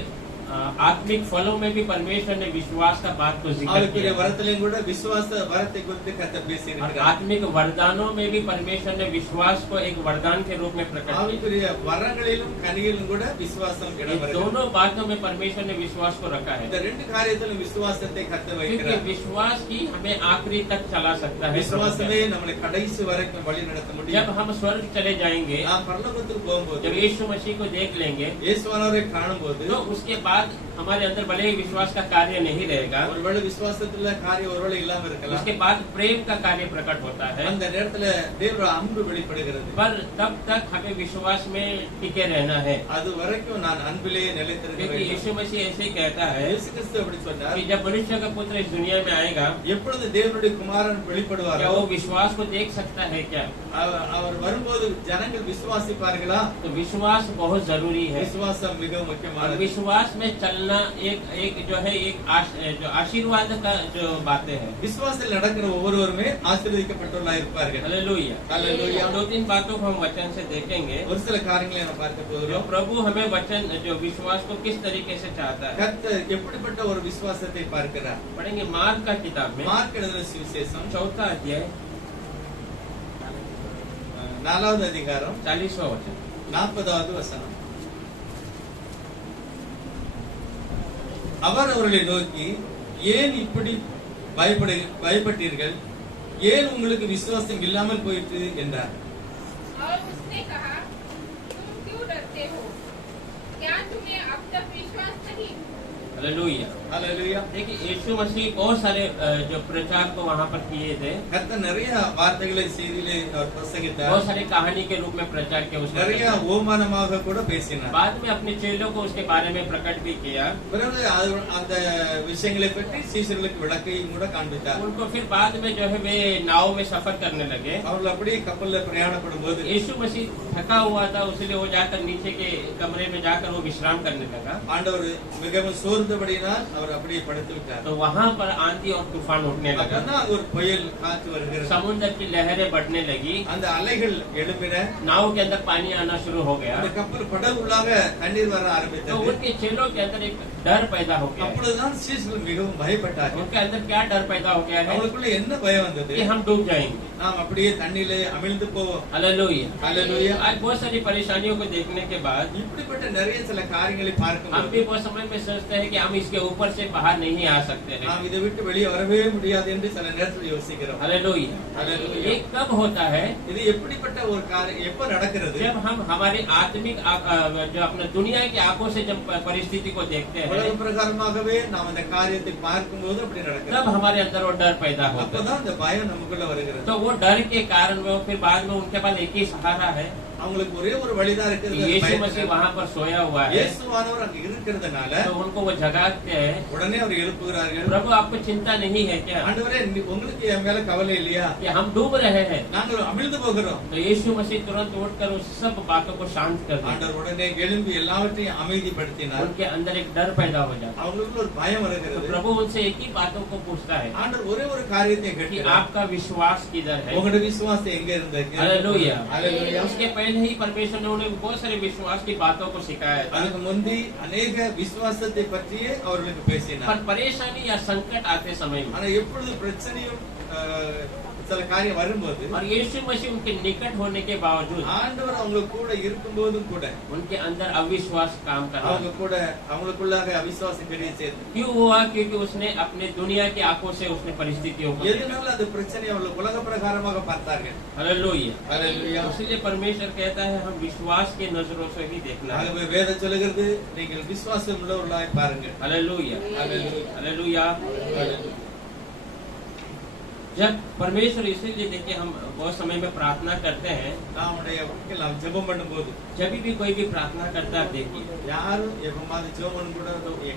आत्मिक फलों में भी परमेश्वर ने विश्वास का बात को जिक्र ஆவிக்குரிய किया। வரத்திலையும் கூட விசுவாச வரத்தை குறித்து கர்த்தர் பேசி और இருக்கிறார். आत्मिक वरदानों में भी परमेश्वर ने विश्वास को एक वरदान के रूप में प्रकट किया। ஆவிக்குரிய வரங்களிலும் கனிகளிலும் கூட விசுவாசம் इन இடம் வருகிறது. दोनों बातों में परमेश्वर ने विश्वास को रखा है, இந்த ரெண்டு காரியத்திலும் விசுவாசத்தை கர்த்தர் क्योंकि வைக்கிறார். विश्वास ही हमें आखिरी तक चला सकता है। விசுவாசமே நம்மளை கடைசி வரைக்கும் வழி நடத்த जब முடியும். हम स्वर्ग चले जाएंगे, நாம் பரலோகத்துக்கு போகும்போது जब यीशु मसीह को देख लेंगे, இயேசுவானவரை காணும்போது तो उसके बाद हमारे अंदर भले ही विश्वास का कार्य नहीं रहेगा, ஒருவேளை விசுவாசத்துல காரியம் ஒருவேளை இல்லாம இருக்கலாம். उसके बाद प्रेम का कार्य प्रकट होता है, அந்த நேரத்துல தேவரோட அன்பு வெளிப்படுகிறது. पर तब तक हमें विश्वास में टिके रहना है, அது வரைக்கும் நான் அன்பிலேயே நிலைத்திருக்க क्योंकि வேண்டும். यीशु मसीह ऐसे ही कहता है இயேசு கிறிஸ்து அப்படி சொன்னார். कि जब मनुष्य का पुत्र इस दुनिया में आएगा, எப்பொழுது தேவனுடைய குமாரன் क्या வெளிப்படுவாரோ वो विश्वास को देख सकता है क्या? அவர் வரும்போது ஜனங்கள் விசுவாசிப்பார்களா? तो विश्वास बहुत जरूरी है, விசுவாசம் மிகவும் और முக்கியமானது. विश्वास में चलना एक जो है एक जो आशीर्वाद का जो बातें हैं। விசுவாசத்தில் நடக்கிற ஒவ்வொருவருமே ஆசீர்வதிக்கப்பட்டவர்களா இருப்பார்கள். हालेलुया। हालेलुया। दो तीन बातों को हम वचन से देखेंगे। ஒரு சில காரியங்களை நம்ம பார்க்க जो போகிறோம். प्रभु हमें वचन जो विश्वास को किस तरीके से चाहता है, கர்த்தர் எப்படிப்பட்ட ஒரு விசுவாசத்தை பார்க்கிறார்? पढ़ेंगे मार्क का किताब में மார்க் எழுதின சுவிசேஷம் 4 अध्याय 4வது அதிகாரம் 40वां वचन। 40வது வசனம். அவர் அவர்களை நோக்கி, ஏன் இப்படி பயப்பட்டீர்கள்? ஏன் உங்களுக்கு விசுவாசம் இல்லாமல் போயிற்று என்றார். और उसने कहा, तुम क्यों डरते हो? क्या तुम्हें अब तक विश्वास नहीं? हालेलुया। ஹல்லேலூயா. देखिए यीशु मसीह बहुत सारे जो प्रचार को वहाँ पर किए थे, கர்த்தர் நிறைய வார்த்தைகளை செய்தியிலே அவர் பிரசங்கித்தார். बहुत सारे कहानी के रूप में प्रचार किया उसने। நிறைய ஓமானமாக கூட பேசினார். बाद में अपने चेलों को उसके बारे में प्रकट भी किया, பிறகு அந்த விஷயங்களை பற்றி சீஷர்களுக்கு விளக்கையும் கூட காண்பித்தார். उनको फिर बाद में जो है वे नाव में सफर करने लगे। அவர்கள் அப்படியே கப்பல்ல பிரயாணப்படும் போது यीशु मसीह थका हुआ था, इसलिए वो जाकर नीचे के कमरे में जाकर वो विश्राम करने लगा। ஆண்டவர் மிகவும் சோர்ந்தபடியினால் அவர் அப்படியே படுத்து விட்டார். तो वहाँ पर आंधी और तूफान उठने लगा, அப்பதான் ஒரு புயல் காற்று வருகிறது. समुद्र की लहरें बढ़ने लगी, அந்த அலைகள் எழும்பின. नाव के अंदर पानी आना शुरू हो गया। அந்த கப்பல் படகுள்ளாக தண்ணீர் வர तो ஆரம்பித்தது. उनके चेलों के अंदर एक डर पैदा हो गया है। அப்பொழுதுதான் சீஷர்கள் மிகவும் பயப்பட்டார்கள். उनके अंदर क्या डर पैदा हो गया है அவங்களுக்குள்ள என்ன பயம் வந்தது? कि हम डूब जाएंगे। நாம் அப்படியே தண்ணியிலே அமிழ்ந்து போவோம். हालेलुया। हालेलुया। आज बहुत सारी परेशानियों को देखने के बाद இப்படிப்பட்ட நிறைய சில காரியங்களை हम பார்க்கும்போது भी बहुत समय में सोचते हैं कि हम इसके ऊपर से बाहर नहीं आ सकते हैं। நாம் இதை விட்டு வெளியே வரவே முடியாது என்று சில நேரத்தில் யோசிக்கிறோம். हालेलुया। हालेलुया। ये कब होता है? இது எப்படிப்பட்ட ஒரு காரியம் எப்ப நடக்கிறது? जब हम हमारी आत्मिक जो अपने दुनिया की आंखों से जब परिस्थिति को देखते हैं, உலக பிரகாரமாகவே நாம் அந்த காரியத்தை பார்க்கும்போது அப்படி तब நடக்கிறது. हमारे अंदर वो डर पैदा होता है। அப்பதான் அந்த பயம் நமக்குள்ள வருகிறது. तो वो डर के कारण वो फिर बाद में उनके पास एक ही सहारा है அவங்களுக்கு ஒரே ஒரு வழிதான் कि இருக்கிறது. यीशु मसीह பயத்துல. वहाँ पर सोया हुआ है, இயேசுவானவர் அங்க இருக்கிறதுனால तो उनको वो जगाते हैं। உடனே அவர் எழுப்புகிறார்கள். प्रभु आपको चिंता नहीं है क्या ஆண்டவரே உங்களுக்கு என் மேல கவலை இல்லையா? कि हम डूब रहे हैं? நாங்கள் அமிழ்ந்து போகிறோம். तो यीशु मसीह तुरंत उठकर उस सब बातों को शांत कर दिया। ஆண்டவர் உடனே எழும்பி எல்லாவற்றையும் அமைதிப்படுத்தினார். उनके अंदर एक डर पैदा हो जाता அவங்களுக்கு ஒரு பயம் है। तो வருகிறது. प्रभु उनसे एक ही बातों को पूछता है ஆண்டவர் ஒரே ஒரு காரியத்தை कि கேட்கிறார். आपका विश्वास किधर है? உங்களுடைய விசுவாசம் எங்க இருந்தது? हालेलुया। हालेलुया। उसके पहले ही परमेश्वर ने उन्हें बहुत सारे विश्वास की बातों को सिखाया था, அதுக்கு முந்தி அநேக விசுவாசத்தை பற்றியே அவர்களுக்கு पर பேசினார். परेशानी या संकट आते समय में ஆனா எப்பொழுது பிரச்சனையும் சில காரியம் வரும்போது और यीशु मसीह उनके निकट होने के बावजूद ஆண்டவர் அவங்க கூட இருக்கும்போதும் கூட उनके अंदर अविश्वास काम कर रहा அவங்க था। கூட அவங்களுக்குள்ளாக அவிசுவாசம் கிரியை செய்து. क्यों हुआ? क्योंकि उसने अपने दुनिया की आंखों से उसने परिस्थितियों को देखा। எதனால அந்த பிரச்சனையை அவர்கள் உலக பிரகாரமாக பார்த்தார்கள். हालेलुया। हालेलुया। इसलिए परमेश्वर कहता है हम विश्वास के नजरों से ही देखना है। ஆகவே வேதம் சொல்லுகிறது நீங்கள் விசுவாசம் உள்ளவர்களாய் பாருங்கள். हालेलुया। हालेलुया। हालेलुया। जब परमेश्वर, इसीलिए देखिए हम बहुत समय में प्रार्थना करते हैं, நம்முடைய வாழ்க்கையில் நாம் ஜெபம் பண்ணும்போது जब भी कोई भी प्रार्थना करता है, देखिए யாரும் எப்பமாவது ஜெபம் கூட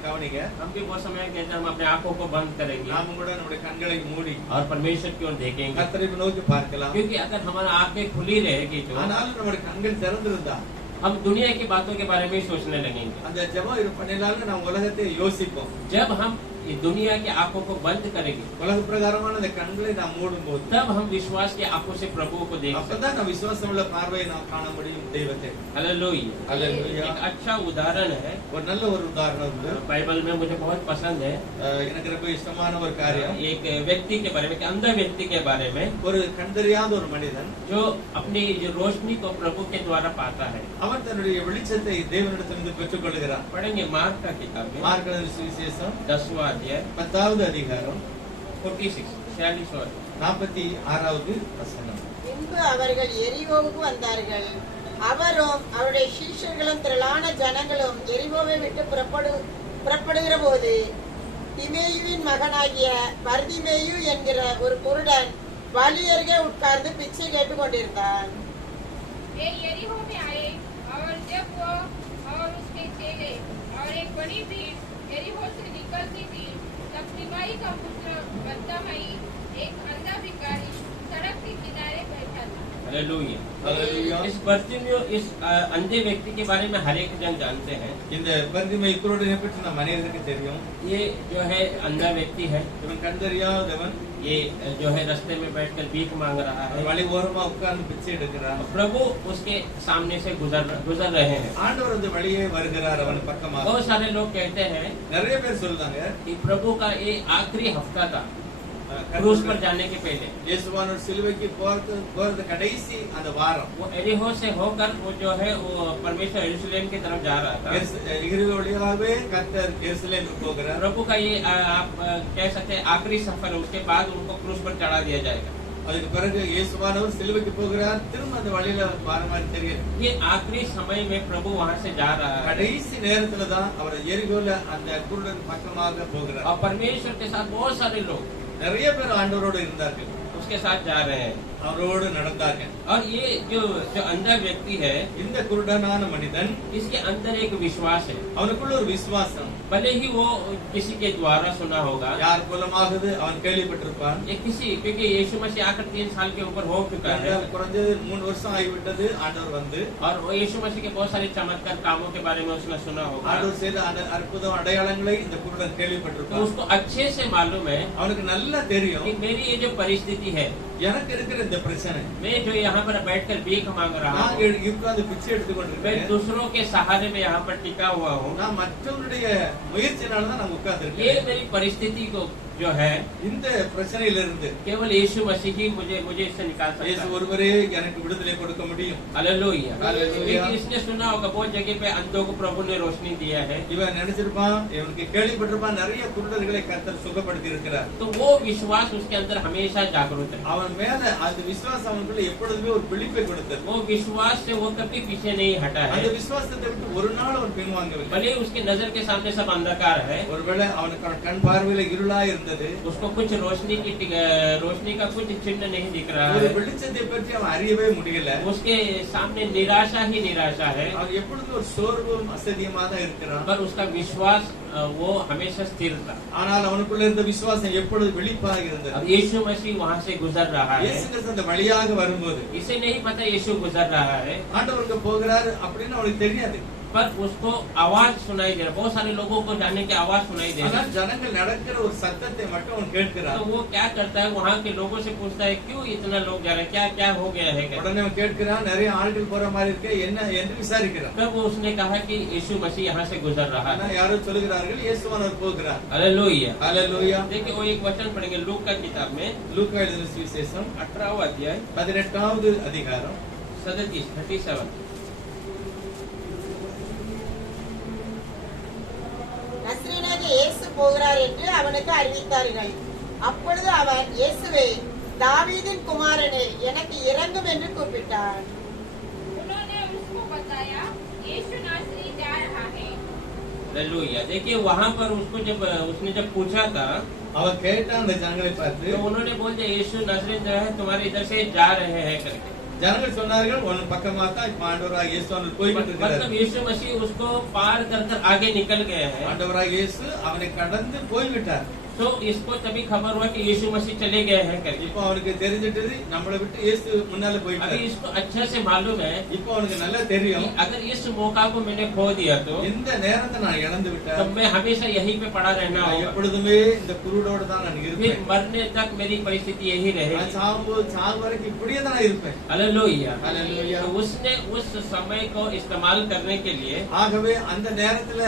கவனிங்க. हम भी बहुत समय कहते हैं हम अपने आंखों को बंद करेंगे நாம கூட நம்முடைய கண்களை மூடி और परमेश्वर की ओर देखेंगे, கர்த்தரை நோக்கி பார்க்கலாம். क्योंकि अगर हमारा आंखें खुली रहेगी तो ஆனாலும் நம்முடைய கண்கள் திறந்திருந்தா हम दुनिया की बातों के बारे में ही सोचने लगेंगे। அந்த ஜெபம் பண்ணினாலும் நாம் உலகத்தை யோசிப்போம். जब हम ये दुनिया की आंखों को बंद करेंगे, உலக பிரகாரமான அந்த கண்களை நாம் மூடும் போது तब हम विश्वास की आंखों से प्रभु को देख सकते அப்பதான் நம்ம விசுவாசம் உள்ள பார்வையை நாம் காண முடியும் தெய்வத்தை. हैं। हालेलुया। हालेलुया। एक अच्छा उदाहरण है, ஒரு நல்ல ஒரு உதாரணம் உண்டு. बाइबल में मुझे बहुत पसंद है। எனக்கு ரொம்ப இஷ்டமான ஒரு காரியம். एक व्यक्ति के बारे में, एक अंधा व्यक्ति के बारे में, ஒரு கண்டறியாத ஒரு மனிதன் जो अपनी जो रोशनी को प्रभु के द्वारा पाता है। அவன் தன்னுடைய வெளிச்சத்தை தேவனிடத்திலிருந்து பெற்றுக் கொள்கிறான். पढ़ेंगे मार्क का किताब में மார்க் எழுதின சுவிசேஷம் 10वां अध्याय 10வது அதிகாரம் 46 46வது வசனம். பின்பு அவர்கள் எரிகோவுக்கு வந்தார்கள். அவரும் அவருடைய சீஷர்களும் திரளான ஜனங்களும் எரிகோவை விட்டு புறப்படுகிற போது திமேயுவின் மகனாகிய பர்திமேயு என்கிற ஒரு குருடன் வழி அருகே உட்கார்ந்து பிச்சை கேட்டுக் கொண்டிருந்தான். वे यरीहो में आए और जब वो और उसके चेले और एक बड़ी भीड़ यरीहो से निकलती थी, तब तिमाई का पुत्र बर्तिमाई एक अंधा भिखारी सड़क के किनारे बैठा था। हालेलुया। हालेलुया। इस बर्तिमेयु, इस अंधे व्यक्ति के बारे में हर एक जन जानते हैं। இந்த பர்திமை குருடனை பற்றி நம்ம அனைவருக்கும் தெரியும். ये जो है अंधा व्यक्ति है, இவன் கண்டறியாதவன். ये जो है रास्ते में बैठकर भीख मांग रहा है। வழி ஓரமா உட்கார்ந்து பிச்சை எடுக்கிறான். प्रभु उसके सामने से गुजर रहे हैं। ஆண்டவர் அந்த வழியே வருகிறார் அவன் பக்கமாக. बहुत सारे लोग कहते हैं நிறைய பேர் சொல்றாங்க कि प्रभु का ये आखिरी हफ्ता था क्रूस पर जाने के पहले। இயேசுவானவர் சிலுவைக்கு போறது கடைசி அந்த வாரம். वो एरिहो से होकर वो जो है वो परमेश्वर यरूशलेम की तरफ जा रहा था। எகிப்து வழியாகவே கர்த்தர் எருசலேமுக்கு போகிறார். प्रभु का ये आप कह सकते हैं आखिरी सफर है, उसके बाद उनको क्रूस पर चढ़ा दिया जाएगा। அதுக்கு பிறகு இயேசுவானவர் சிலுவைக்கு போகிறார். திரும்ப அந்த வழியில வார மாதிரி தெரியும். ये आखिरी समय में प्रभु वहाँ से जा रहा है கடைசி நேரத்துல தான் அவர் எரிகோல அந்த குருடன் பக்கமாக போகிறார். और परमेश्वर के साथ बहुत सारे लोग நிறைய பேர் ஆண்டவரோடு இருந்தார்கள், उसके साथ जा रहे हैं। அவரோடு நடந்தார்கள். और ये जो अंधा व्यक्ति है, இந்த குருடனான மனிதன் इसके अंदर एक विश्वास है। அவனுக்குள்ள ஒரு விசுவாசம். भले ही वो किसी के द्वारा सुना होगा, யார் மூலமாகது அவன் கேள்விப்பட்டிருப்பான். ये किसी, क्योंकि यीशु मसीह आकर 3 साल के ऊपर हो चुका है குறைஞ்சது 3 வருஷம் ஆகிவிட்டது ஆண்டவர் வந்து. और वो यीशु मसीह के बहुत सारे चमत्कार कामों के बारे में उसने सुना होगा। ஆண்டவர் செய்த அந்த அற்புதம் அடையாளங்களை இந்த குருடன் तो கேள்விப்பட்டிருப்பான். उसको अच्छे से मालूम है அவனுக்கு நல்லா தெரியும் कि मेरी ये जो परिस्थिति है, எனக்கு இருக்கிற இந்த பிரச்சனை, मैं जो यहाँ पर बैठकर भीख मांग रहा நான் हूँ, உட்கார்ந்து பிச்சை எடுத்துக் मैं கொண்டிருக்கேன். दूसरों के सहारे में यहाँ पर टिका हुआ हूँ। நான் மற்றவருடைய முயற்சினாலதான் நான் उட்கார்ந்து ये இருக்கேன். मेरी परिस्थिति को जो है இந்த பிரச்சனையிலிருந்து केवल यीशु मसीह ही मुझे इससे निकाल सकता இயேசு है। ஒருவரே எனக்கு விடுதலை கொடுக்க முடியும். हालेलुया। हालेलुया। क्योंकि इसने सुना होगा बहुत जगह पे अंधों को प्रभु ने रोशनी दिया है, இவன் நினைச்சிருப்பான், இவனுக்கு கேள்விப்பட்டிருப்பான் நிறைய குருடர்களை கர்த்தர் சுகப்படுத்தி இருக்கிறார். तो वो विश्वास उसके अंदर हमेशा जागरूक है। அவன் மேல அந்த விசுவாசம் அவனுக்குள்ள எப்பொழுதுமே ஒரு பிடிப்பை கொடுத்தது. वो विश्वास से वो कभी पीछे नहीं हटा அந்த है। விசுவாசத்தை விட்டு ஒரு நாள் அவன் பின்வாங்கவில்லை. भले उसके नजर के सामने सब अंधकार है, ஒருவேளை அவனுக்கு கண் பார்வையில இருளா இருந்தது, उसको कुछ रोशनी का कुछ चिन्ह नहीं दिख रहा ஒரு है, வெளிச்சத்தை பற்றி அவன் அறியவே முடியல. उसके सामने निराशा ही निराशा है, அவன் எப்பொழுதும் ஒரு சோர்வும் அசதியுமா தான் இருக்கிறான். पर उसका विश्वास वो हमेशा स्थिर था। ஆனால் அவனுக்குள்ள இருந்த விசுவாசம் எப்பொழுது வெளிப்பாக இருந்தது. अब यीशु मसीह वहाँ से गुजर रहा है, இயேசு கிறிஸ்து அந்த வழியாக வரும்போது इसे नहीं पता यीशु गुजर रहा है, ஆண்டவருக்கு போகிறாரு அப்படின்னு அவனுக்கு தெரியாது. पर उसको आवाज सुनाई दे रहा है। बहुत सारे लोगों को जाने की आवाज सुनाई दे रही ஆனால் है, ஜனங்கள் நடக்கிற ஒரு சத்தத்தை மட்டும் அவன் கேட்கிறான். तो वो क्या करता है, वहाँ के लोगों से पूछता है क्यों इतना लोग जा रहे हैं, क्या क्या हो गया है क्या? உடனே அவன் கேட்கிறான், நிறைய ஆட்கள் போற மாதிரி இருக்கு என்ன என்று விசாரிக்கிறான். तब वो उसने कहा कि यीशु मसीह यहाँ से गुजर रहा ஆனா है। யாரோ சொல்லுகிறார்கள் இயேசுவானவர் போகிறார். हालेलुया। ஹalleluya. देखिए वो एक वचन पढ़ेंगे लूक का किताब में லூக்கா எழுதின சுவிசேஷம் 18वां अध्याय 18வது அதிகாரம் 37। நசரேயனாகிய இயேசு போகிறார் என்று அவனுக்கு அறிவித்தார்கள். அப்பொழுது அவர், இயேசுவே, தாவீதின் குமாரனே, எனக்கு இரங்கும் என்று கூப்பிட்டார். उन्होंने उसको बताया, यीशु नासरी जा रहा है। हालेलुया। देखिए वहाँ पर उसने जब पूछा था, அவன் கேட்டான் அந்த ஜனங்களை பார்த்து. तो उन्होंने बोल दिया यीशु नासरीन जो है तुम्हारे इधर से जा रहे हैं करके। ஜனங்கள் சொன்னார்கள் உன் பக்கமா தான் இப்ப ஆண்டவராக இயேசுவானவர் போய்கிட்டு मतलब இருக்கிறார். यीशु मसीह उसको पार कर आगे निकल गए हैं। ஆண்டவராக இயேசு அவனை கடந்து போய்விட்டார். तो इसको तभी खबर हुआ कि यीशु मसीह चले गए हैं करके। இப்போ அவனுக்கு தெரிஞ்சிட்டது நம்மளை விட்டு இயேசு முன்னால अभी போயிட்டாரு. इसको अच्छे से मालूम है இப்போ அவனுக்கு நல்லா தெரியும் कि अगर इस मौका को मैंने खो दिया तो இந்த நேரத்தை நான் இழந்து விட்டேன். मैं हमेशा यहीं पे पड़ा रहना நான் होगा, எப்பொழுதுமே இந்த குருடோட தான் நான் फिर இருப்பேன். मरने तक मेरी परिस्थिति यही நான் रहेगी। சாகும்போது சாகு வரைக்கும் இப்படியே தான் நான் இருப்பேன். हालेलुया। हालेलुया। तो उसने उस समय को इस्तेमाल करने के लिए, ஆகவே அந்த நேரத்துல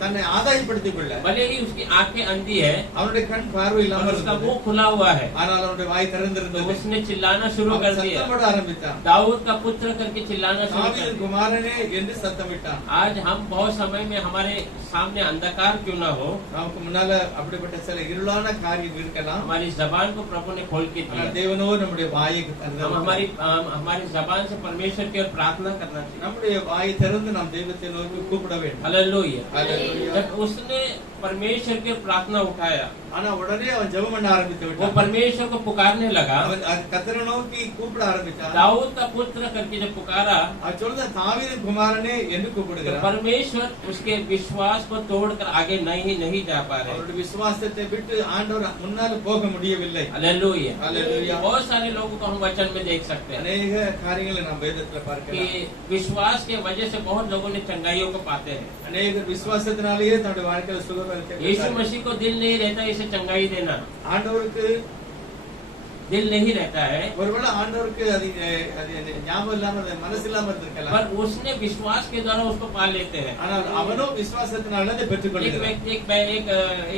தன்னை ஆதாயப்படுத்திக் கொள்ள भले ही उसकी आंखें अंधी है அவனுடைய கண் பார்வை और இல்லாமல் उसका இருந்தது. मुंह खुला हुआ है, ஆனால் அவனுடைய வாய் तो திறந்திருந்தது. उसने चिल्लाना शुरू அவன் कर दिया, சத்தமிட ஆரம்பித்தான். दाऊद का पुत्र करके चिल्लाना शुरू कर தாவீதின் दिया। குமாரனே என்று சத்தமிட்டான். आज हम बहुत समय में हमारे सामने अंधकार क्यों ना हो, நமக்கு முன்னால அப்படிப்பட்ட சில இருளான காரியம் இருக்கலாம். हमारी जबान को प्रभु ने खोल के ஆனால் दिया। தேவனோ நம்முடைய வாயை हम हमारी जबान से परमेश्वर की ओर प्रार्थना करना चाहिए। நம்முடைய வாயை திறந்து நாம் தெய்வத்தை நோக்கி கூப்பிட வேண்டும். हालेलुया। हालेलुया। जब उसने परमेश्वर की ओर प्रार्थना उठाया, ஆனா உடனே அவன் ஜெபம் பண்ண ஆரம்பித்து वो விட்டான். परमेश्वर को पुकारने लगा। அவன் கர்த்தரை நோக்கி கூப்பிட ஆரம்பித்தான். दाऊद का पुत्र करके जब पुकारा, அவன் சொல்லுத தாவீதின் குமாரனே என்று तो கூப்பிடுகிறான். परमेश्वर उसके विश्वास को तोड़कर आगे नहीं जा पा रहे। அவருடைய விசுவாசத்தை விட்டு ஆண்டவர் முன்னால போக முடியவில்லை. हालेलुया। हालेलुया। बहुत सारे लोगों को हम वचन में देख सकते हैं அநேக காரியங்களை நாம் வேதத்துல பார்க்கலாம். कि विश्वास के वजह से बहुत लोगों ने चंगाइयों को पाते हैं। அநேக விசுவாசத்தினாலேயே தன்னுடைய வாழ்க்கையில சுகம் यीशु मसीह को दिल नहीं रहता इसे चंगाई देना, ஆண்டவருக்கு दिल नहीं रहता है, ஒருவேளை ஆண்டவருக்கு அது ஞாபகம் இல்லாம அது மனசு இல்லாம இருந்திருக்கலாம். पर उसने विश्वास के द्वारा उसको पा लेते हैं। ஆனால் அவனும் விசுவாசத்தினால அதை பெற்றுக் एक கொள்கிறான். व्यक्ति एक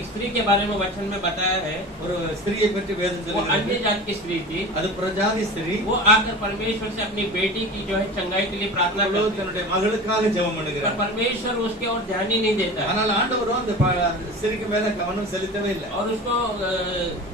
स्त्री के बारे में वचन में बताया है, ஒரு स्त्रीயை பற்றி வேதம் वो अन्य சொல்லுகிறது. जात की स्त्री थी। அது பிரஜாதி ஸ்திரீ. वो आकर परमेश्वर से अपनी बेटी की जो है चंगाई के लिए प्रार्थना அவளோ करती है, தன்னுடைய மகளுக்காக ஜெபம் पर பண்ணுகிறார். परमेश्वर उसके और ध्यान ही नहीं देता है ஆனால் ஆண்டவரும் அந்த ஸ்திரீக்கு மேல கவனம் செலுத்தவே இல்லை. और उसको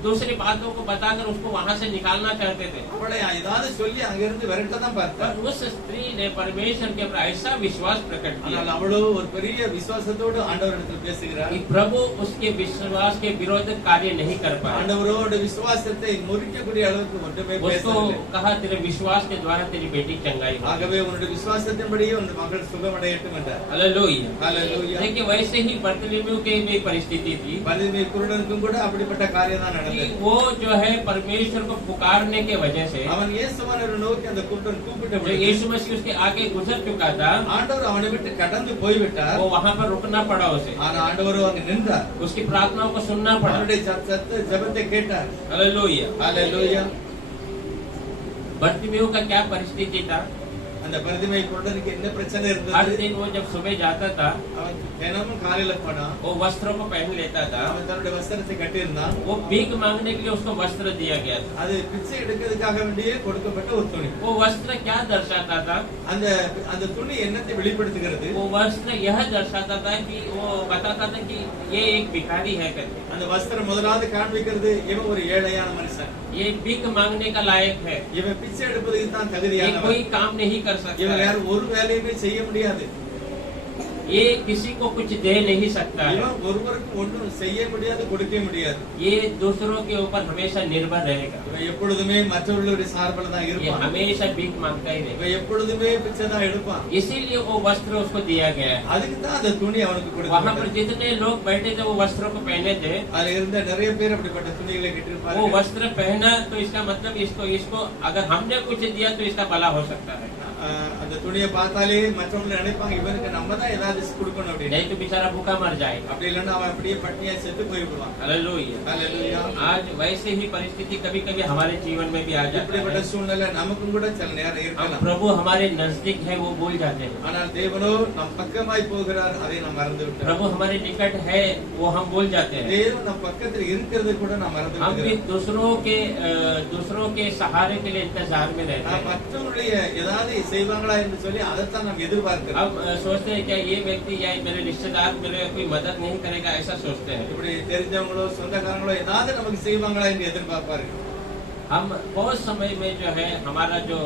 दूसरी बातों को बताकर उसको वहां से निकालना चाहते थे। அவளை ஏதாவது சொல்லி அங்கிருந்து விரட்ட தான் पर பார்த்தார். उस स्त्री ने परमेश्वर के ऊपर ऐसा विश्वास प्रकट किया ஆனால் அவளோ ஒரு பெரிய விசுவாசத்தோடு ஆண்டவரிடத்தில் பேசுகிறார். कि प्रभु उसके विश्वास के विरोध कार्य नहीं कर पाए। ஆண்டவரோட விசுவாசத்தை முறிக்கக்கூடிய அளவுக்கு ஒன்றுமே उसको பேசவில்லை. कहा तेरे विश्वास के द्वारा तेरी बेटी चंगाई हो। ஆகவே உன்னுடைய விசுவாசத்தின்படியே உன் மகள் சுகமடையட்டும் என்றார். हालेलुया। हालेलुया। देखिए वैसे ही बर्तुलमेव की भी परिस्थिति थी பரிமை குருடனுக்கும் கூட அப்படிப்பட்ட காரியம் தான் कि நடந்தது. वो जो है परमेश्वर को पुकारने के वजह से, அவன் இயேசுவனை நோக்கி அந்த கூப்பிட்ட जो பொழுது यीशु मसीह उसके आगे गुजर चुका था, ஆண்டவர் அவனை விட்டு கடந்து போய்விட்டார். वो वहां पर रुकना पड़ा उसे, ஆனா ஆண்டவரும் அங்க நின்றார். उसकी प्रार्थनाओं को सुनना पड़ा। அவனுடைய ஜெபத்தை கேட்டார். हालेलुया। ஹalleluya. बर्तिमेव का क्या परिस्थिति था? அந்த பரிமை குருடனுக்கு என்ன பிரச்சனை हर இருந்தது? दिन वो जब सुबह जाता था, அவன் தினமும் காலையில போனான். वो वस्त्रों को पहन लेता था। அவன் தன்னுடைய வஸ்திரத்தை கட்டியிருந்தான். वो भीख मांगने के लिए उसको वस्त्र दिया गया था। அது பிச்சை எடுக்கிறதுக்காக வேண்டியே கொடுக்கப்பட்ட ஒரு துணி. वो वस्त्र क्या दर्शाता था? அந்த அந்த துணி என்னத்தை வெளிப்படுத்துகிறது? वो वस्त्र यह दर्शाता था कि वो बताता था कि ये एक भिखारी है करके, அந்த வஸ்திரம் முதலாவது காண்பிக்கிறது இவன் ஒரு ஏழையான மனுஷன். ये भीख मांगने का लायक है, இவன் பிச்சை எடுப்பதுக்கு தான் ये தகுதியானவன். कोई काम नहीं कर सकता இவன் है, யாரும் ஒரு வேலையுமே செய்ய முடியாது. ये किसी को कुछ दे नहीं सकता है, இவன் ஒருவருக்கு ஒன்றும் செய்ய முடியாது, கொடுக்க முடியாது. ये दूसरों के ऊपर हमेशा निर्भर रहेगा, இவன் எப்பொழுதுமே மற்றவர்களுடைய சார்பில் தான் ये இருப்பான். हमेशा भीख मांगता ही रहेगा। இவன் எப்பொழுதுமே பிச்சை தான் எடுப்பான். इसीलिए वो वस्त्र उसको दिया गया है। அதுக்கு தான் அந்த துணி அவனுக்கு वहाँ पर கொடுக்கப்பட்டது. जितने लोग बैठे थे वो वस्त्रों को पहने थे, அதுல இருந்த நிறைய பேர் அப்படிப்பட்ட துணிகளை वो கட்டிருப்பார்கள். वस्त्र पहना तो इसका मतलब इसको अगर हमने कुछ दिया तो इसका भला हो सकता है, அந்த துணியை பார்த்தாலே மற்றவங்க நினைப்பாங்க இவனுக்கு நம்ம தான் ஏதாவது கொடுக்கணும் அப்படின்னு. नहीं तो बेचारा भूखा मर जाएगा। அப்படி இல்லைன்னா அவன் அப்படியே பட்னியா செத்து போய்விடுவான். हालेलुया। ஹalleluya. आज वैसे ही परिस्थिति कभी कभी हमारे जीवन में भी आ जाती இப்படிப்பட்ட है। சூழ்நிலை நமக்கும் கூட சில நேரம் हम இருக்கலாம். प्रभु हमारे नजदीक है वो भूल जाते हैं, ஆனால் தேவனோ நம் பக்கமாய் போகிறார், அதை நாம் மறந்து விட்டோம். प्रभु हमारे निकट है वो हम भूल जाते हैं। தேவன் நம் பக்கத்தில் இருக்கிறது கூட நாம் மறந்து हम भी விடுகிறோம். दूसरों के सहारे के लिए इंतजार में रहते நாம் हैं। மற்றவர்களுடைய ஏதாவது செய்வாங்களா என்று சொல்லி அதைத்தான் நாம் எதிர்பார்க்கிறோம். अब सोचते हैं क्या ये व्यक्ति या मेरे रिश्तेदार मेरे कोई मदद नहीं करेगा, ऐसा सोचते हैं। இப்படி தெரிஞ்சவங்களோ சொந்தக்காரங்களோ ஏதாவது நமக்கு செய்வாங்களா என்று எதிர்பார்ப்பார்கள். हम बहुत समय में जो है हमारा जो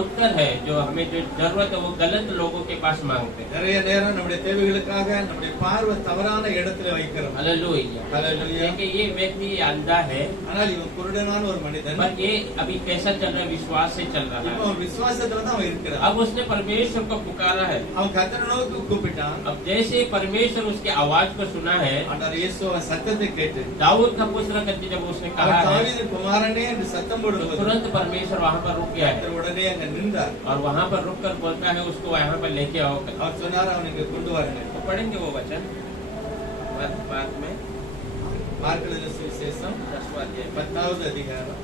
उत्तर है जो हमें जो जरूरत है वो गलत लोगों के पास मांगते हैं। நிறைய நேரம் நம்முடைய தேவைகளுக்காக நம்முடைய பார்வை தவறான இடத்துல வைக்கிறோம். हालेलुया। हालेलुया। देखिए ये व्यक्ति अंधा है, ஆனால் இவன் குருடனான ஒரு மனிதன். पर ये अभी कैसा चल रहा है? विश्वास से चल रहा இப்போ है। அவன் விசுவாசத்துல தான் அவன் இருக்கிறான். अब उसने परमेश्वर को पुकारा है। அவன் கர்த்தரை நோக்கி கூப்பிட்டான். अब जैसे परमेश्वर उसकी आवाज को सुना है, ஆண்டவர் இயேசு அவன் சத்தத்தை கேட்டு दाऊद का पुत्र करके जब उसने कहा அவன் है, தாவீதின் குமாரனே என்று சத்தம் तो போடும்போது तुरंत परमेश्वर वहाँ पर रुक गया है கர்த்தர் உடனே அங்க நின்றார். और वहाँ पर रुक कर बोलता है उसको यहाँ पर लेके आओ। அவர் சொன்னார் அவனுக்கு கொண்டு வாருங்க. तो पढ़ेंगे वो वचन बाद में மார்க் எழுதின சுவிசேஷம் 10वां अध्याय 10வது அதிகாரம்.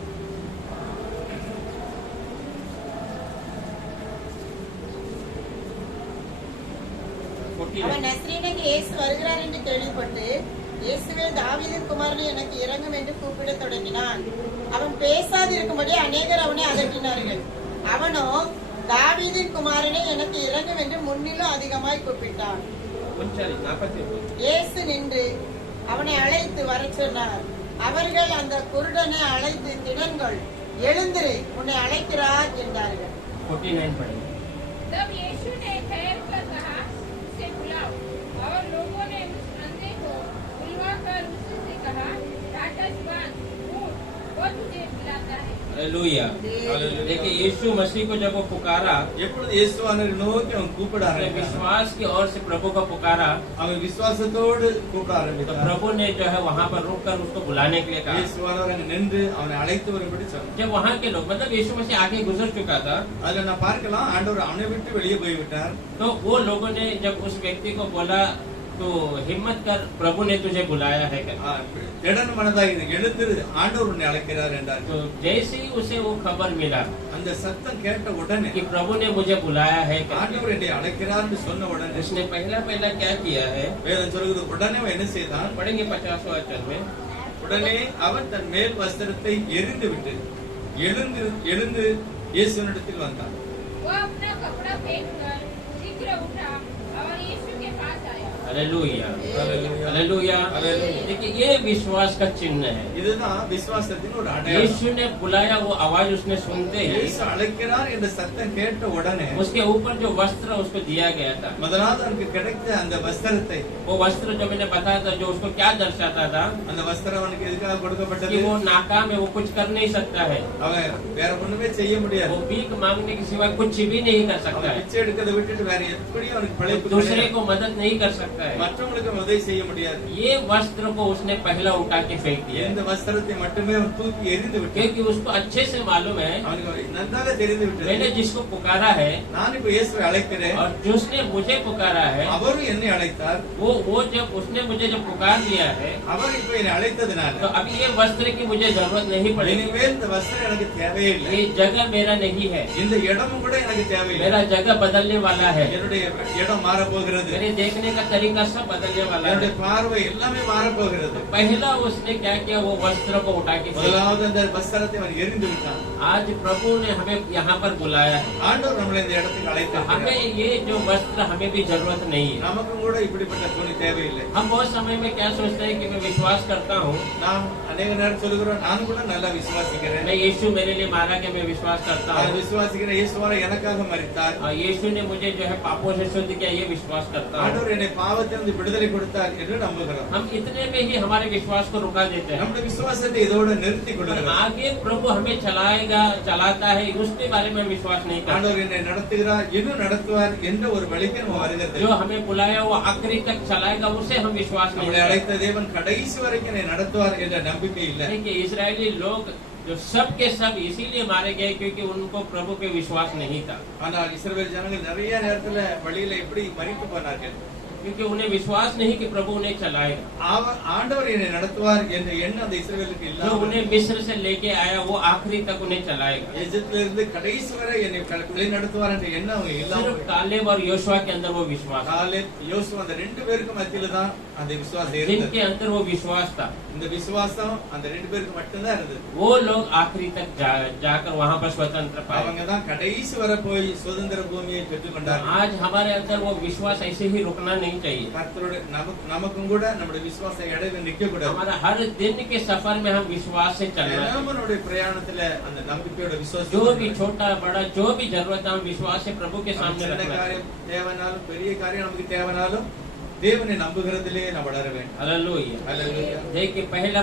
அவன் நசரேயனாகிய இயேசு வருகிறார் என்று கேள்விப்பட்டு, இயேசுவே தாவீதின் குமாரனே எனக்கு இறங்கும் என்று கூப்பிடத் தொடங்கினான். அவன் பேசாதிருக்கும்படி அநேகர் அவனை அதட்டினார்கள். அவனோ தாவீதின் குமாரனே எனக்கு இறங்கும் என்று முன்னிலும் அதிகமாய் கூப்பிட்டான். 39 இயேசு நின்று அவனை அழைத்து வரச் சொன்னார். அவர்கள் அந்த குருடனை அழைத்து, திடன்கொள், எழுந்திரு, உன்னை அழைக்கிறார் என்றார்கள். 49 पढ़ेंगे। तब यीशु ने ठहर कर कहा, उसे बुलाओ। और लोगों ने उस अंधे को बुलवाकर उससे कहा, टाटस बांध, उठ, वो तुझे बुलाता है। हालेलुया। देखिए यीशु मसीह को जब वो पुकारा, எப்பொழுது இயேசுவானவரை நோக்கி அவன் கூப்பிட उसने ஆரம்பித்தான். विश्वास की ओर से प्रभु को पुकारा, அவன் விசுவாசத்தோடு கூப்பிட तो ஆரம்பித்தான். प्रभु ने जो है वहाँ पर रुक कर उसको बुलाने के लिए कहा। இயேசுவானவர் அங்க நின்று அவனை அழைத்து வரும்படி சொன்னார். जब वहाँ के लोग, मतलब यीशु मसीह आगे गुजर चुका था, அதுல நான் பார்க்கலாம் ஆண்டவர் அவனை விட்டு வெளியே போய்விட்டார். तो वो लोगों ने जब उस व्यक्ति को बोला तो हिम्मत कर, प्रभु ने तुझे बुलाया है कर। திடன் மனதாக இரு, எழுந்திரு, ஆண்டவர் உன்னை அழைக்கிறார் என்றார். तो जैसे ही उसे वो खबर मिला அந்த சத்தம் கேட்ட உடனே कि प्रभु ने मुझे बुलाया है कर, ஆண்டவர் என்னை அழைக்கிறார் என்று சொன்ன உடனே उसने पहला क्या किया है? வேதம் சொல்கிறது உடனே அவன் என்ன செய்தான்? पढ़ेंगे 50वां वचन में। உடனே அவன் தன் மேல் வஸ்திரத்தை எரிந்து விட்டு எழுந்து இயேசுவினிடத்தில் வந்தான். वो अपना कपड़ा फेंक कर शीघ्र उठा और यीशु के पास आया। हालेलुया। हालेलुया। हालेलुया। हालेलुया। देखिए ये विश्वास का चिन्ह है। இதுதான் விசுவாசத்தின் ஒரு அடையாளம். यीशु ने बुलाया, वो आवाज उसने सुनते ही இயேசு அழைக்கிறார் என்ற சத்தம் கேட்ட உடனே उसके ऊपर जो वस्त्र उसको दिया गया था, முதலாவது அவனுக்கு கிடைத்த அந்த வஸ்திரத்தை, वो वस्त्र जो मैंने बताया था, जो उसको क्या दर्शाता था அந்த வஸ்திரம் அவனுக்கு எதுக்காக कि கொடுக்கப்பட்டது? वो नाकाम है, वो कुछ कर नहीं सकता है, அவன் வேற ஒண்ணுமே செய்ய முடியாது. वो भीख मांगने के सिवा कुछ भी नहीं कर सकता அவன் है, பிச்சை எடுக்கிறதை விட்டுட்டு வேற எப்படி அவனுக்கு वो பிழைப்பு दूसरे கிடையாது. को मदद नहीं कर सकता है। மற்றவங்களுக்கு உதவி செய்ய முடியாது. ये वस्त्र को उसने पहला उठा के फेंक दिया, இந்த वस्त्रத்தை மட்டுமே அவன் தூக்கி எறிந்து விட்டான். क्योंकि उसको अच्छे से मालूम है அவனுக்கு நன்றாக தெரிந்து விட்டது. मैंने जिसको पुकारा है நான் இப்ப இயேசுவை அழைக்கிறேன், और जिसने मुझे पुकारा है, அவரும் என்னை அழைத்தார். वो जब उसने मुझे जब पुकार लिया है, அவர் இப்ப என்னை அழைத்ததுனால तो अभी ये वस्त्र की मुझे जरूरत नहीं पड़ेगी। இனிமேல் இந்த வஸ்திரம் எனக்கு தேவையில்லை. ये जगह मेरा नहीं है, இந்த இடமும் கூட எனக்கு தேவையில்லை. मेरा जगह बदलने वाला है, என்னுடைய இடம் மாற போகிறது. मेरे देखने का तरीका सब बदलने वाला என்னுடைய है। பார்வை எல்லாமே மாற போகிறது. पहला उसने क्या किया? वो वस्त्र को उठा के फेंका। முதலாவது அந்த வஸ்திரத்தை அவன் எரிந்து விட்டான். आज प्रभु ने हमें यहाँ पर बुलाया है, ஆண்டவர் நம்மளை இந்த இடத்துக்கு तो அழைத்தார். हमें ये जो वस्त्र हमें भी जरूरत नहीं है। நமக்கும் கூட இப்படிப்பட்ட துணி தேவையில்லை. हम बहुत समय में क्या सोचते हैं कि मैं विश्वास करता हूँ, நாம் அநேக நேரம் சொல்லுகிறோம், நானும் கூட நல்லா விசுவாசிக்கிறேன். मैं यीशु मेरे लिए मारा के मैं विश्वास करता நான் हूँ, விசுவாசிக்கிறேன், இயேசுவால எனக்காக மரித்தார். और यीशु ने मुझे जो है पापों से शुद्ध किया, ये विश्वास करता हूँ। ஆண்டவர் என்னை பாவத்திலிருந்து விடுதலை கொடுத்தார் என்று நம்புகிறோம். हम इतने में ही हमारे विश्वास को रुका देते हैं, நம்முடைய விசுவாசத்தை இதோட நிறுத்தி और கொள்கிறோம். आगे प्रभु हमें चलाएगा, चलाता है, उसके बारे में विश्वास नहीं करते। ஆண்டவர் என்னை நடத்துகிறார், இன்னும் நடத்துவார் என்ற ஒரு வழிக்கு நம்ம வருகிறது. जो हमें बुलाया वो आखिरी तक चलाएगा, उसे हम विश्वास नहीं நம்மளை करते। அழைத்த தேவன் கடைசி வரைக்கும் என்னை நடத்துவார் என்ற நம்பிக்கை இல்லை. देखिए इजरायली लोग जो सब के सब इसीलिए मारे गए क्योंकि उनको प्रभु पे विश्वास नहीं था, ஆனால் இஸ்ரவேல் ஜனங்கள் நிறைய நேரத்துல வழியில எப்படி மரித்து போனார்கள். क्योंकि उन्हें विश्वास नहीं कि प्रभु उन्हें चलाएगा। ஆண்டவர் என்னை நடத்துவார் என்ற எண்ணம் அந்த இஸ்ரவேலுக்கு जो இல்லாமல் उन्हें मिस्र से लेके आया वो आखिरी तक उन्हें चलाएगा। எகிப்திலிருந்து இருந்து கடைசி வரை என்னை வழி நடத்துவார் என்ற எண்ணம் அவங்க सिर्फ இல்லாமல் कालेब और योशुआ के अंदर वो विश्वास था, காலேப், யோசுவா அந்த ரெண்டு பேருக்கு மத்தியில தான் அந்த விசுவாசம் இருந்தது. जिनके अंदर वो विश्वास था, இந்த விசுவாசம் அந்த ரெண்டு பேருக்கு மட்டும்தான் இருந்தது. वो लोग आखिरी तक जाकर वहाँ पर स्वतंत्र पाए। அவங்க தான் கடைசி வரை போய் சுதந்திர பூமியை பெற்றுக் கொண்டார்கள். आज हमारे अंदर वो विश्वास ऐसे ही रुकना नहीं नहीं चाहिए। கர்த்தரோட நமக்கும் கூட நம்முடைய விசுவாசம் இடையில நிக்க கூடாது. हमारा हर दिन के सफर में हम विश्वास से चलना चाहिए। நம்மளுடைய பிரயாணத்துல அந்த நம்பிக்கையோட விசுவாசம் जो भी छोटा बड़ा जो भी जरूरत है हम विश्वास से प्रभु के सामने சின்ன रखना चाहिए। காரியம் தேவனாலும் பெரிய காரியம் நமக்கு தேவனாலும் தேவனை நம்புகிறதிலே நாம் வளர வேண்டும். हालेलुया। हालेलुया। देखिए पहला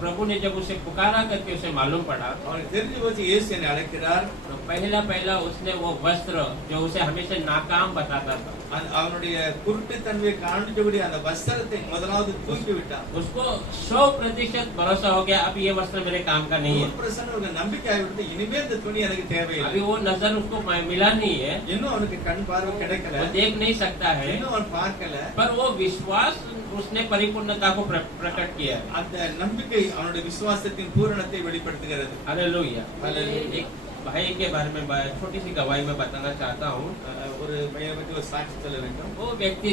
प्रभु ने जब उसे पुकारा करके उसे मालूम पड़ा, அவனுக்கு தெரிஞ்சு போச்சு இயேசு என்னை அழைக்கிறார். तो पहला उसने वो वस्त्र जो उसे हमेशा नाकाम बताता था, அவனுடைய குருட்டுத்தன்மையை காண்பித்தபடி அந்த வஸ்திரத்தை முதலாவது தூக்கி விட்டான். उसको 100% भरोसा हो गया अब ये वस्त्र मेरे काम का नहीं है। 100% நம்பிக்கை ஆகிவிட்டு இனிமே இந்த துணி எனக்கு தேவையில்லை. अभी वो नजर उसको मिला नहीं है, இன்னும் அவனுக்கு கண் பார்வை கிடைக்கல, वो देख नहीं सकता है, இன்னும் அவன் பார்க்கல. पर वो विश्वास उसने परिपूर्णता को प्रकट किया है। அந்த நம்பிக்கை அவனுடைய விசுவாசத்தின் பூரணத்தை வெளிப்படுத்துகிறது. हालेलुया। हालेलुया। एक भाई के बारे में छोटी सी गवाही में बताना चाहता हूँ। ஒரு பையனை பற்றி ஒரு சாட்சி சொல்ல வேண்டும். वो व्यक्ति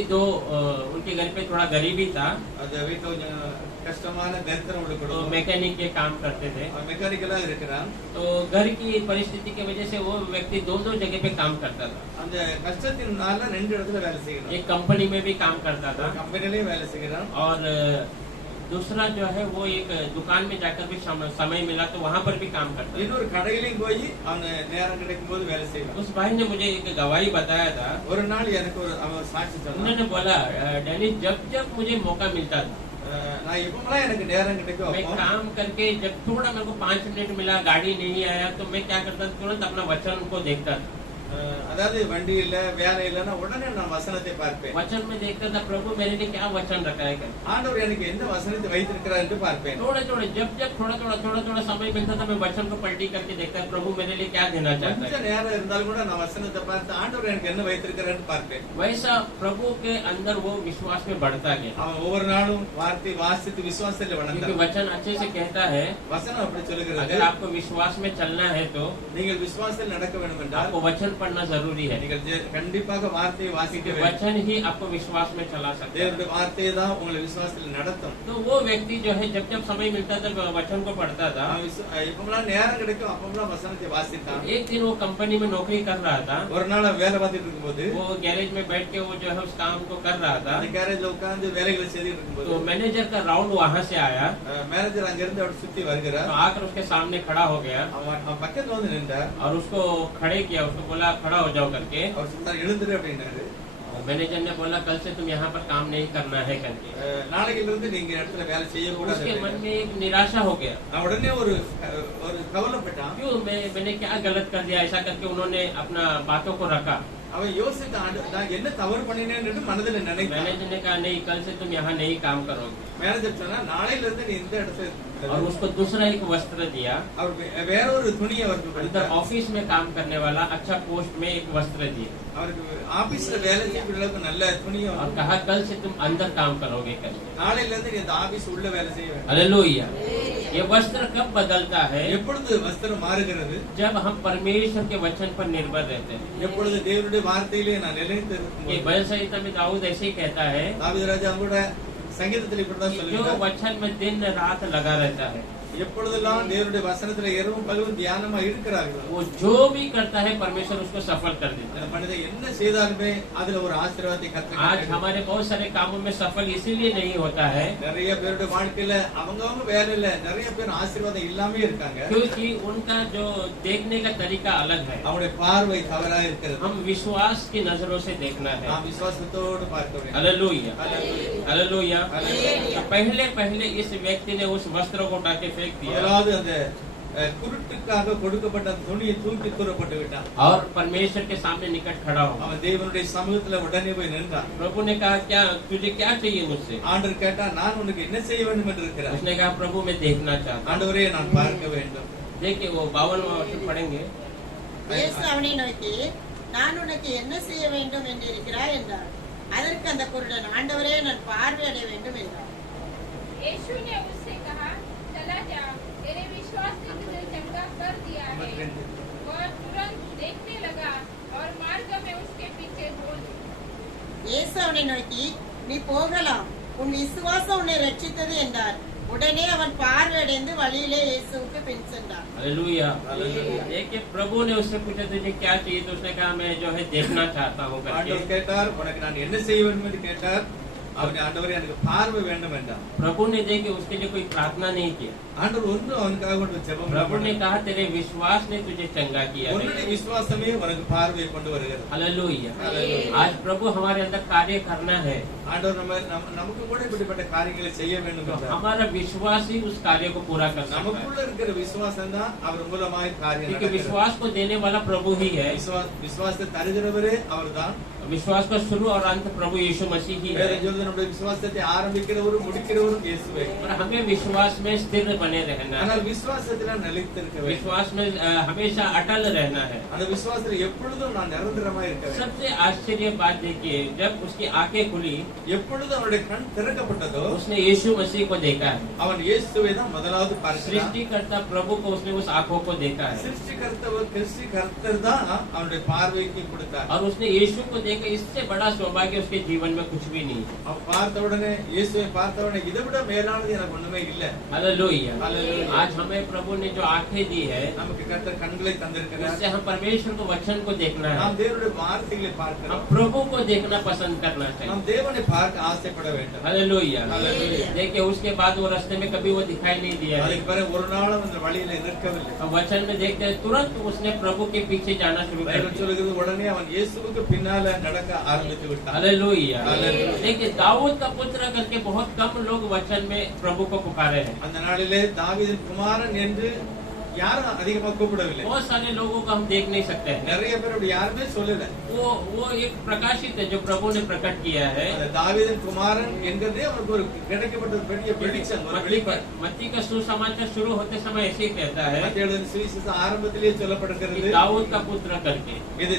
उनके घर पे थोड़ा गरीबी था, அந்த வீட்டுல கொஞ்சம் கஷ்டமான தரித்திரம் உள்ள तो குடும்பம். मैकेनिक के काम करते थे। அவன் மெக்கானிக்கலா இருக்கிறான். तो घर की परिस्थिति की वजह से वो व्यक्ति दो जगह पे काम करता था। அந்த கஷ்டத்தினால 2 இடத்துல வேலை செய்கிறான். एक कंपनी में भी काम करता था கம்பெனிலேயே வேலை செய்கிறான். और दूसरा जो है वो एक दुकान में जाकर भी समय मिला तो वहाँ पर भी काम करता था। இன்னொரு கடையிலையும் போய் அவன் நேரம் கிடைக்கும் போது வேலை செய்வான். उस भाई ने मुझे एक गवाही बताया था। ஒரு நாள் எனக்கு அவன் சாட்சி சொன்னான். उन्होंने बोला डेनिस जब मुझे मौका मिलता था, நான் எப்பமெல்லாம் எனக்கு நேரம் கிடைக்கும் मैं அப்போ काम करके जब थोड़ा मेरे को 5 मिनट मिला गाड़ी नहीं आया तो मैं क्या करता था, तुरंत अपना वचन को देखता था। அதாவது வண்டி இல்ல வேலை இல்லைன்னா உடனே நான் வசனத்தை பார்ப்பேன். वचन में देखता था प्रभु मेरे लिए क्या वचन रखा है कर। ஆண்டவர் எனக்கு எந்த வசனத்தை வைத்திருக்கிறார் என்று பார்ப்பேன். थोड़ा जब थोड़ा समय मिलता था मैं वचन को पलटी करके देखता प्रभु मेरे लिए क्या देना चाहता கொஞ்ச है। நேரம் இருந்தாலும் கூட நான் வசனத்தை பார்த்து ஆண்டவர் எனக்கு என்ன வைத்திருக்கிறார் பார்ப்பேன். वैसा प्रभु के अंदर वो विश्वास में बढ़ता गया, அவன் ஒவ்வொரு நாளும் வார்த்தை வாசித்து விசுவாசத்தில் क्योंकि வளர்ந்தான். वचन अच्छे से कहता है வசனம் அப்படி சொல்லுகிறது. अगर आपको विश्वास में चलना है तो நீங்கள் விசுவாசத்தில் நடக்க வேண்டும் என்றால் आपको वचन पढ़ना जरूरी है। நீங்கள் கண்டிப்பாக வார்த்தையை வாசிக்க வேண்டும். वचन ही आपको विश्वास में चला सकता है। தேவனுடைய வார்த்தையை தான் உங்களை விசுவாசத்தில் நடத்தும். तो वो व्यक्ति जो है जब समय मिलता था वचन को पढ़ता था। இப்பமெல்லாம் நேரம் கிடைக்கும் அப்பமெல்லாம் வசனத்தை வாசித்தான். एक दिन वो कंपनी में नौकरी कर रहा था, ஒரு நாள் அவன் வேலை பார்த்துட்டு இருக்கும்போது वो गैरेज में बैठ के वो जो है उस काम को कर रहा था, அந்த கேரேஜ்ல உட்கார்ந்து வேலைகளை செய்துட்டு இருக்கும்போது तो मैनेजर का राउंड वहां से आया, மேனேஜர் அங்கிருந்து அவரை சுத்தி வருகிறார். तो आकर उसके सामने खड़ा हो गया அவன் பக்கத்துல வந்து நின்றார். और उसको खड़े किया, उसको बोला खड़ा हो जाओ करके। அவர் சொன்னார் எழுந்துரு அப்படின்னாரு. मैनेजर ने बोला कल से तुम यहाँ पर काम नहीं करना है करके। நாளைக்கு இருந்து நீங்க இடத்துல வேலை செய்யக்கூடாது. उसके मन में एक निराशा हो गया, நான் உடனே ஒரு கவலைப்பட்டான். क्यों मैंने क्या गलत कर दिया ऐसा करके उन्होंने अपना बातों को रखा। அவன் யோசித்தான் நான் என்ன தவறு பண்ணினேன் என்று மனதில் நினைத்தான். मैनेजर ने कहा नहीं कल से तुम यहाँ नहीं काम करोगे, மேனேஜர் சொன்னா நாளையில இருந்து நீ இந்த இடத்துல और उसको दूसरा एक वस्त्र दिया। அவர் வேற ஒரு துணியை அவருக்கு अंदर கொடுத்தார். ऑफिस में काम करने वाला अच्छा पोस्ट में एक वस्त्र दिए அவருக்கு ஆபீஸ்ல வேலை செய்யக்கூடிய அளவுக்கு நல்ல துணியை और कहा कल से तुम अंदर काम करोगे करके। நாளையில இருந்து நீ இந்த ஆபீஸ் உள்ள வேலை செய்ய வேண்டும். हालेलुया। ये वस्त्र कब बदलता है? எப்பொழுது வஸ்திரம் மாறுகிறது? जब हम परमेश्वर के वचन पर निर्भर रहते हैं। எப்பொழுது தேவனுடைய வார்த்தையிலே நான் நிலைத்து ये இருக்கும்போது. भजन संहिता में दाऊद ऐसे ही कहता है, தாவீது ராஜா கூட சங்கீதத்தில் இப்படிதான் जो சொல்லுகிறார். वचन में दिन रात लगा रहता है எப்பொழுதெல்லாம் தேவனுடைய வசனத்துல இரவும் பகலும் தியானமா இருக்கிறார்கள். वो जो भी करता है परमेश्वर उसको सफल कर देता அந்த है। மனிதன் என்ன செய்தாலுமே அதுல ஒரு ஆசீர்வாதத்தை आज கற்றுக்கிறார். हमारे बहुत सारे कामों में सफल इसीलिए नहीं होता है நிறைய பேருடைய வாழ்க்கையில அவங்கவங்க வேலையில நிறைய பேர் ஆசீர்வாதம் இல்லாம இருக்காங்க. क्योंकि उनका जो देखने का तरीका अलग है। அவருடைய பார்வை தவறா இருக்கிறது. हम विश्वास की नजरों से देखना है। நாம் விசுவாசத்தோடு பார்க்க வேண்டும். Hallelujah, hallelujah. हालेलुया। हालेलुया। तो पहले इस व्यक्ति ने उस वस्त्र को उठा के फेंक दिया முதலாவது அந்த குருட்டுக்காக கொடுக்கப்பட்ட அந்த துணியை தூக்கி தூரப்பட்டு விட்டான். और परमेश्वर के सामने निकट खड़ा हो। அவன் தேவனுடைய சமூகத்துல உடனே போய் நின்றான். प्रभु ने कहा क्या तुझे क्या चाहिए मुझसे? ஆண்டவர் கேட்டா நான் உனக்கு என்ன செய்ய வேண்டும் என்று இருக்கிறார். उसने कहा प्रभु मैं देखना चाहता हूँ। ஆண்டவரே நான் பார்க்க வேண்டும். देखिए वो 52वां वचन पढ़ेंगे। இயேசு அவனை நோக்கி நான் உனக்கு என்ன செய்ய வேண்டும் என்று இருக்கிறாய் என்றார். அதற்கு அந்த குருடன் ஆண்டவரே நான் பார்வையடைய வேண்டும் என்றார். यीशु ने उससे कहा चला जा, तेरे विश्वास ने तुझे चंगा कर दिया है। वह तुरंत देखने लगा और मार्ग में उसके पीछे बोल இயேசு அவனை நோக்கி நீ போகலாம், உன் விசுவாசம் உன்னை ரட்சித்தது என்றார். உடனே அவன் பார்வையடைந்து வழியிலே இயேசுவுக்கு பின் சென்றான். हालेलुया। हालेलुया। देखिए प्रभु ने उससे पूछा तुझे क्या चाहिए, तो उसने कहा मैं जो है देखना चाहता हूँ करके। ஆண்டவர் கேட்டார், உனக்கு நான் என்ன செய்ய வேண்டும் என்று கேட்டார். அவன் ஆண்டவரே எனக்கு பார்வை வேண்டும் என்றார். प्रभु ने देखिए उसके लिए कोई प्रार्थना नहीं किया। ஆண்டவர் ஒன்று அவனுக்காக கொண்டு ஜெபம் प्रभु ने பண்ணார். कहा तेरे विश्वास ने तुझे चंगा किया உன்னுடைய விசுவாசமே உனக்கு பார்வையை கொண்டு வருகிறது. हालेलुया। हालेलुया। आज प्रभु हमारे अंदर कार्य करना है, ஆண்டவர் நமக்கு கூட இப்படிப்பட்ட காரியங்களை செய்ய வேண்டும் तो என்றார். हमारा विश्वास ही उस कार्य को पूरा कर सकता है, நமக்குள்ள இருக்கிற விசுவாசம் தான் அவர் மூலமாய் காரியம் क्योंकि நடக்கிறது. विश्वास को देने वाला प्रभु ही है। விசுவாசத்தை தருகிறவரே அவர்தான். विश्वास का शुरू और अंत प्रभु यीशु मसीह ही வேற है, சொல்றது நம்முடைய விசுவாசத்தை ஆரம்பிக்கிறவரும் முடிக்கிறவரும் இயேசுவே. और हमें विश्वास में स्थिर बने रहना है, ஆனால் விசுவாசத்துல நிலைத்திருக்க வேண்டும். विश्वास में हमेशा अटल रहना है। அந்த விசுவாசத்துல எப்பொழுதும் நான் நிரந்தரமா இருக்க வேண்டும். सबसे आश्चर्य बात देखिए, जब उसकी आंखें खुली எப்பொழுது அவனுடைய கண் திறக்கப்பட்டதோ उसने यीशु मसीह को देखा है। அவன் இயேசுவை தான் முதலாவது பார்க்கிறான். सृष्टिकर्ता प्रभु को उसने उस आंखों को देखा है, சிருஷ்டிகர்த்தர் தான் அவனுடைய பார்வைக்கு கொடுத்தார். और उसने यीशु को देखा। इससे बड़ा सौभाग्य उसके जीवन में कुछ भी नहीं। அவன் பார்த்த உடனே இயேசுவை பார்த்த உடனே இதை விட மேலானது எனக்கு ஒண்ணுமே இல்ல. हालेलुया। हालेलुया। आज हमें प्रभु ने जो आंखें दी है, நமக்கு கர்த்தர் கண்களை தந்திருக்கிறார். उससे हम परमेश्वर को वचन को देखना है, நாம் தேவனுடைய வார்த்தைகளை हम பார்க்கிறோம். प्रभु को देखना पसंद करना चाहिए। நாம் தேவனை பார்க்க ஆசைப்பட வேண்டும். हालेलुया। हालेलुया। देखिए उसके बाद वो रास्ते में कभी वो दिखाई नहीं दिया है। அதுக்கு பிறகு ஒரு நாளும் அந்த வழியில நிற்கவில்லை. अब वचन में देखते हैं तुरंत उसने प्रभु के पीछे जाना शुरू कर பைபிள் दिया। சொல்லுகிறது உடனே அவன் இயேசுவுக்கு பின்னால நடக்க ஆரம்பித்து விட்டான். हालेलुया। हालेलुया। देखिए दाऊद का पुत्र करके बहुत कम लोग वचन में प्रभु को पुकारे हैं। அந்த நாளிலே தாவீதின் குமாரன் என்று யாரும் அதிகமா கூப்பிடவில்லை. बहुत सारे लोगों को हम देख नहीं सकते हैं। நிறைய பேர் அப்படி யாருமே சொல்லல. वो एक प्रकाशित है जो प्रभु ने प्रकट किया है। அந்த தாவீதின் குமாரன் என்கிறதே அவனுக்கு ஒரு கிடைக்கப்பட்ட ஒரு பெரிய வெளிச்சம், ஒரு வெளிப்பாடு. मत्ती का सुसमाचार शुरू होते समय ऐसे ही कहता है மத்தேயு எழுதின சுவிசேஷம் ஆரம்பத்திலேயே कि சொல்லப்படுகிறது दाऊद का पुत्र करके। இது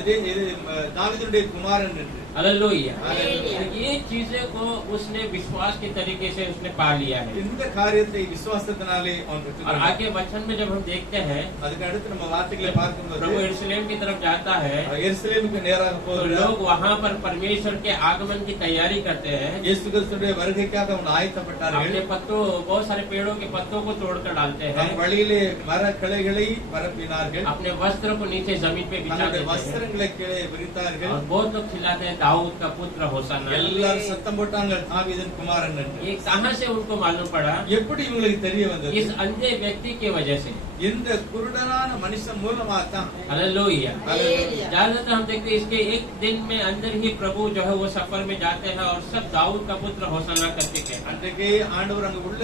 தாவீதுடைய குமாரன் என்று. हालेलुया। हालेलुया। तो ये चीजें को उसने विश्वास के तरीके से उसने पा लिया है। இந்த காரியத்தை விசுவாசத்தினாலே அவன் और பெற்றுக்கொண்டான். आगे वचन में जब हम देखते हैं அதுக்கு அடுத்து நம்ம வார்த்தைகளை प्रभु பார்க்கும்போது यरूशलेम की तरफ जाता है, எருசலேமுக்கு நேராக तो போகிறார். लोग वहाँ पर परमेश्वर के आगमन की तैयारी करते हैं। இயேசு கிறிஸ்துவின் வருகைக்காக அவன் ஆயத்தப்பட்டார்கள். अपने पत्तों, बहुत सारे पेड़ों के पत्तों को तोड़कर डालते हैं, தம் வழியிலே மர கிளைகளை பரப்பினார்கள். अपने वस्त्र को नीचे जमीन पे बिछा தங்களுடைய देते हैं, வஸ்திரங்களை கீழே விரித்தார்கள். और बहुत लोग चिल्लाते हैं दाऊद का पुत्र होशाना। எல்லாரும் சத்தம் போட்டாங்க தாவீதின் குமாரன் என்று. ये कहाँ से उनको मालूम पड़ा? எப்படி இவங்களுக்கு தெரிய வந்தது? इस अंधे व्यक्ति की वजह से। இந்த குருடனான மனுஷன் மூலமா தான். हालेलुया। हालेलुया। ज्यादातर हम देखते हैं इसके एक दिन में अंदर ही प्रभु जो है वो सफर में जाते हैं और सब दाऊद का पुत्र होशाना करके कहते हैं। அன்றைக்கு ஆண்டவர் அங்க உள்ள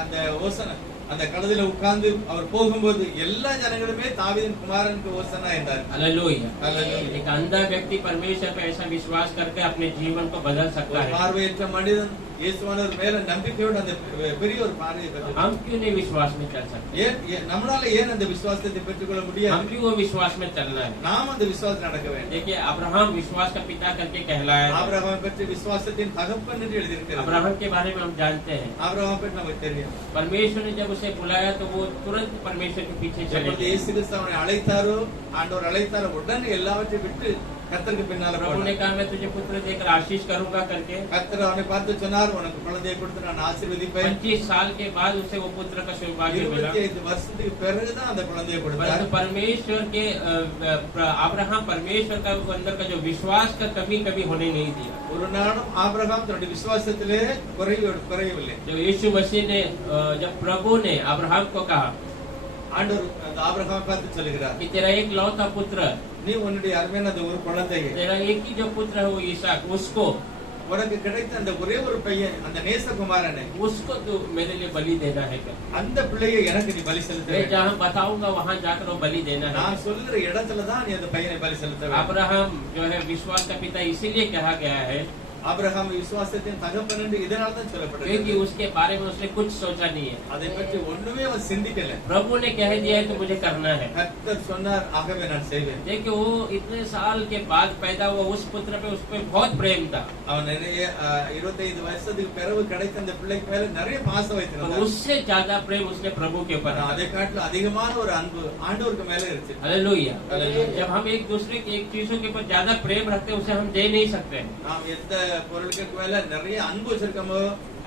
அந்த ஓசனை அந்த கடலில உட்கார்ந்து அவர் போகும்போது எல்லா ஜனங்களுமே தாவீதின் குமாரனுக்கு ஓசனா என்றார். हालेलुया। हालेलुया। एक अंधा व्यक्ति परमेश्वर पर ऐसा विश्वास करके अपने जीवन को बदल सकता ஒரு है। பார்வையற்ற மனிதன் இயேசுவானவர் மேல நம்பிக்கையோடு அந்த பெரிய ஒரு பார்வையை பெற்றார். हम क्यों नहीं विश्वास में चल सकते? நம்மளால ஏன் அந்த விசுவாசத்தை பெற்றுக்கொள்ள முடியாது? हम क्यों वो विश्वास में चलना है? நாம் அந்த விசுவாசம் நடக்க வேண்டும். देखिए अब्राहम विश्वास का पिता करके कहलाया है। ஆபிரகாமை பற்றி விசுவாசத்தின் தகப்பன் என்று எழுதியிருக்கிறது. अब्राहम के बारे में हम जानते हैं, ஆபிரகாமை பற்றி நமக்கு தெரியும். परमेश्वर ने जब उसे बुलाया तो वो तुरंत परमेश्वर के पीछे चले எப்பொழுது गए। இயேசு கிறிஸ்து அவனை அழைத்தாரோ, ஆண்டவர் அழைத்தாரோ, உடனே எல்லாவற்றையும் விட்டு கர்த்தருக்கு பின்னால प्रभु ने போனார். कहा मैं तुझे पुत्र देकर आशीष करूंगा करके। கர்த்தர் அவனை பார்த்து சொன்னார், உனக்கு குழந்தையை கொடுத்து நான் ஆசீர்வதிப்பேன். 25 साल के बाद उसे वो पुत्र का सौभाग्य मिला। 25 வருஷத்துக்கு பிறகுதான் அந்த குழந்தையை கொடுத்தார். परंतु परमेश्वर के अब्राहम परमेश्वर का अंदर का जो विश्वास का कमी कभी होने नहीं दिया। ஒரு நாளும் ஆபிரகாம் தன்னுடைய விசுவாசத்திலே குறையவில்லை. जो यीशु मसीह ने जब प्रभु ने अब्राहम को कहा ஆண்டவர் அந்த ஆபிரகாமை பார்த்து சொல்லுகிறார், कि तेरा एक लौता पुत्र, நீ உன்னுடைய அருமையான அந்த ஒரு குழந்தையை, तेरा एक ही जो पुत्र है वो ईसाक, उसको உனக்கு கிடைத்த அந்த ஒரே ஒரு பையன், அந்த நேசகுமாரனை, उसको तू मेरे लिए बलि देना है कर। அந்த பிள்ளையை எனக்கு நீ பலி செலுத்த मैं வேண்டும். जहाँ बताऊंगा वहाँ जाकर वो बलि देना है। நான் சொல்லுகிற இடத்துல தான் நீ அந்த பையனை பலி செலுத்த வேண்டும். अब्राहम जो है विश्वास का पिता इसीलिए कहा गया है ஆபிரகாம் விசுவாசத்தின் தகப்பன் என்று இதனால தான் क्योंकि சொல்லப்படுகிறது. उसके बारे में उसने कुछ सोचा नहीं है। அதை பற்றி ஒண்ணுமே அவன் சிந்திக்கல. प्रभु ने कह दिया है तो मुझे करना है। கர்த்தர் சொன்னார், ஆகவே நான் செய்வேன். देखिए वो इतने साल के बाद पैदा हुआ उस पुत्र पे उस पे बहुत प्रेम था, அவன் நிறைய 25 வருஷத்துக்கு பிறகு கிடைத்த அந்த பிள்ளைக்கு மேல நிறைய பாசம் और வைத்திருந்தான். उससे ज्यादा प्रेम उसने प्रभु के ऊपर ஆனா था। அதை காட்டிலும் அதிகமான ஒரு அன்பு ஆண்டவருக்கு மேல இருந்துச்சு. हालेलुया। हालेलुया। जब हम एक दूसरे की एक चीजों के ऊपर ज्यादा प्रेम रखते हैं उसे हम दे नहीं सकते। நாம் எந்த பொருளுக்கு மேல நிறைய அன்பு வச்சிருக்கோமோ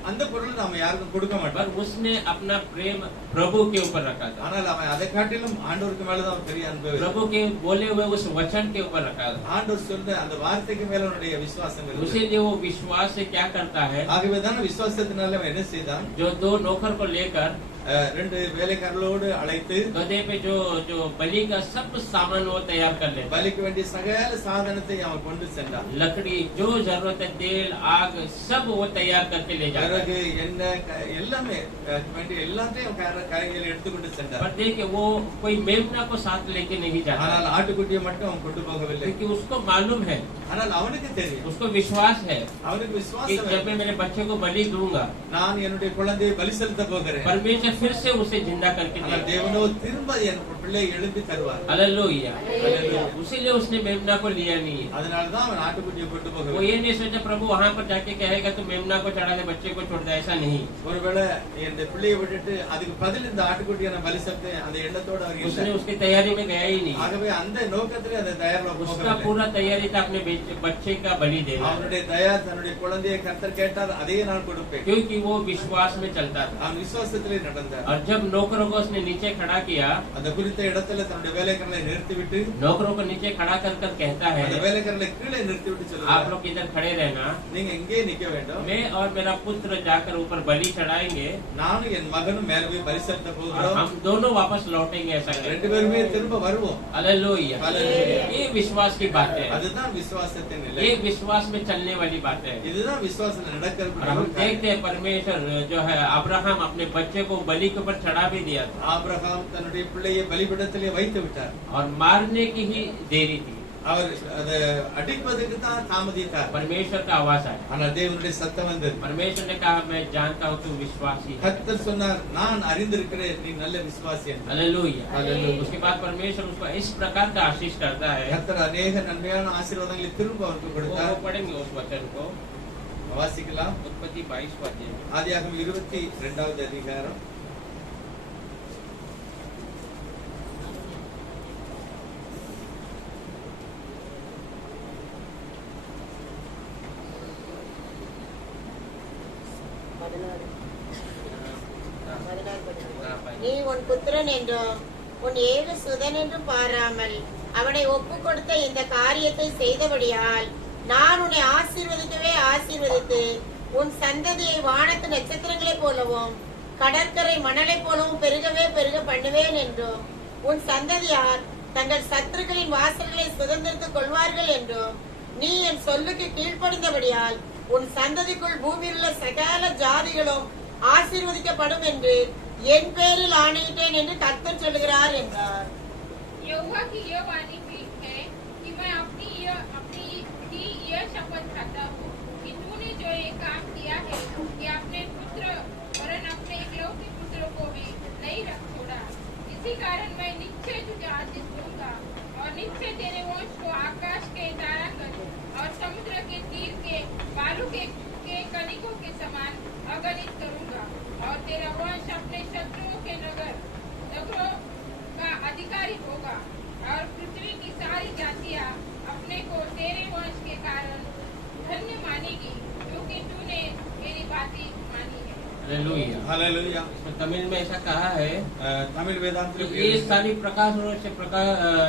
அந்த பொருளை நாம யாருக்கும் கொடுக்க पर மாட்டோம். उसने अपना प्रेम प्रभु के ऊपर रखा था, ஆனால் அவன் அதை காட்டிலும் ஆண்டவருக்கு மேலதான் அவன் பெரிய அன்பு வைத்தான். प्रभु के बोले हुए उस वचन के ऊपर रखा था। ஆண்டவர் சொன்ன அந்த வார்த்தைக்கு மேல அவனுடைய விசுவாசம் இருந்தது. उसीलिए वो विश्वास से क्या करता है, ஆகவேதான் விசுவாசத்தினால அவன் என்ன செய்தான், जो दो नौकर को लेकर ரெண்டு வேலைக்காரர்களோடு அழைத்து गधे पे जो जो बलि का सब सामान वो तैयार कर लेता है। பலிக்கு வேண்டிய சகல சாதனத்தை அவன் கொண்டு சென்றான். लकड़ी जो जरूरत है, तेल आग सब वो तैयार करके ले जाता है। பிறகு என்ன எல்லாமே வேண்டிய எல்லாத்தையும் காய்கறிகளை எடுத்துக்கொண்டு சென்றான். पर देखिए वो कोई मेमना को साथ लेके नहीं जाता, ஆனால் ஆட்டுக்குட்டியை மட்டும் அவன் கொண்டு போகவில்லை. क्योंकि उसको मालूम है, ஆனால் அவனுக்கு தெரியும், उसको विश्वास है அவனுக்கு कि விசுவாசம் जब मैं मेरे बच्चे को बलि दूंगा, நான் என்னுடைய குழந்தையை பலி செலுத்த போகிறேன். परमेश्वर फिर से उसे जिंदा करके ஆனால் देगा। தேவனோ திரும்ப என் பிள்ளை எழுப்பி தருவார். हालेलुया। हालेलुया। इसीलिए उसने मेमना को लिया नहीं है। அதனாலதான் அவன் ஆட்டுக்குட்டியை கொண்டு वो போகவில்லை. ये नहीं सोचा प्रभु वहां पर जाके कहेगा तो मेमना को चढ़ा दे, बच्चे को छोड़ दे, ऐसा नहीं। ஒருவேளை இந்த பிள்ளையை விட்டுட்டு அதுக்கு பதில் இந்த ஆட்டுக்குட்டியை நான் பலி செலுத்தேன் அந்த எண்ணத்தோட அவர் उसने இல்லை. उसकी तैयारी में गया ही नहीं। ஆகவே அந்த நோக்கத்திலே அந்த தயாரில் उसका போகவில்லை. पूरा तैयारी था अपने बच्चे का बलि देना, அவனுடைய தயா தன்னுடைய குழந்தையை கர்த்தர் கேட்டார், அதையே நான் கொடுப்பேன். क्योंकि वो विश्वास में चलता था। அவன் விசுவாசத்திலே நடந்தார். और जब नौकरों को उसने नीचे खड़ा किया, அந்த குறித்த இடத்துல தன்னுடைய வேலைக்காரனை நிறுத்திவிட்டு नौकरों को नीचे खड़ा कर कर कहता है, அந்த வேலைக்காரனை கீழே நிறுத்திவிட்டு आप சொல்லுவார், लोग इधर खड़े रहना, நீங்க இங்கே நிக்க வேண்டும். मैं और मेरा पुत्र जाकर ऊपर बलि चढ़ाएंगे நானும் என் மகனும் மேல போய் பலி செலுத்த और போகிறோம். हम दोनों वापस लौटेंगे, ऐसा ரெண்டு करेंगे। பேருமே திரும்ப வருவோம். हालेलुया। हालेलुया। ये विश्वास की बात है, அதுதான் விசுவாசத்தின் நிலை. ये विश्वास में चलने वाली बात है। இதுதான் விசுவாசம் और हम நடக்கிறது. देखते हैं परमेश्वर जो है अब्राहम अपने बच्चे को बलि के ऊपर चढ़ा भी दिया था ஆபிரகாம் தன்னுடைய பிள்ளையை பலிபீடத்திலே வைத்து விட்டார். और मारने की ही देरी थी, அவர் அதை அடிப்பதற்கு தான் தாமதித்தார். परमेश्वर का आवाज आया, ஆனால் தேவனுடைய சத்தம் வந்தது. परमेश्वर ने कहा मैं जानता हूँ तू विश्वासी है। கர்த்தர் சொன்னார், நான் அறிந்திருக்கிறேன் நீ நல்ல விசுவாசி என்று. हालेलुया। हालेलुया। उसके बाद परमेश्वर उसको इस प्रकार का आशीष करता है। கர்த்தர் அநேக நன்மையான ஆசீர்வாதங்களை திரும்ப அவருக்கு वो கொடுத்தார். पढ़ेंगे उस वचन को, வாசிக்கலாம். उत्पत्ति 22 अध्याय। ஆதியாகமம் 22வது அதிகாரம். நீ உன் புத்திரன் என்றும் உன் ஏழு சுதன் என்றும் பாராமல் அவனை ஒப்பு கொடுத்த இந்த காரியத்தை செய்தபடியால் நான் உன்னை ஆசீர்வதிக்கவே ஆசீர்வதித்து உன் சந்ததியை வானத்து நட்சத்திரங்களைப் போலவும் கடற்கரை மணலைப் போலவும் பெருகவே பெருக பண்ணுவேன் என்றும் உன் சந்ததியார் தங்கள் சத்துருக்களின் வாசல்களை சுதந்திரித்துக் கொள்வார்கள் என்றும் நீ என் சொல்லுக்கு கீழ்ப்படிந்தபடியால் உன் சந்ததிக்குள் பூமியில் உள்ள சகல ஜாதிகளும் ஆசீர்வதிக்கப்படும் என்று என் பேரில் ஆணையிட்டேன் என்று கர்த்தர் சொல்லுகிறார் என்றார். यहोवा की यह वाणी भी है कि मैं अपनी ही यह शपथ खाता हूँ कि तूने जो ये काम किया है कि अपने पुत्र वरन अपने इकलौते पुत्र को भी नहीं रख छोड़ा, इसी कारण मैं निश्चय तुझे आशीष दूंगा और निश्चय तेरे वंश को आकाश के तारागण और समुद्र के तीर के बालू के कणिकों के समान अगणित करूंगा और तेरा वंश अपने शत्रुओं के नगरों का अधिकारी होगा और पृथ्वी की सारी जातियां अपने को तेरे वंश के कारण धन्य मानेगी, क्योंकि तूने मेरी बातें मानी है। हालेलुया। ஹalleluya. इसमें तमिल में ऐसा कहा है, தமிழ் வேதாந்தத்தில் ये सारी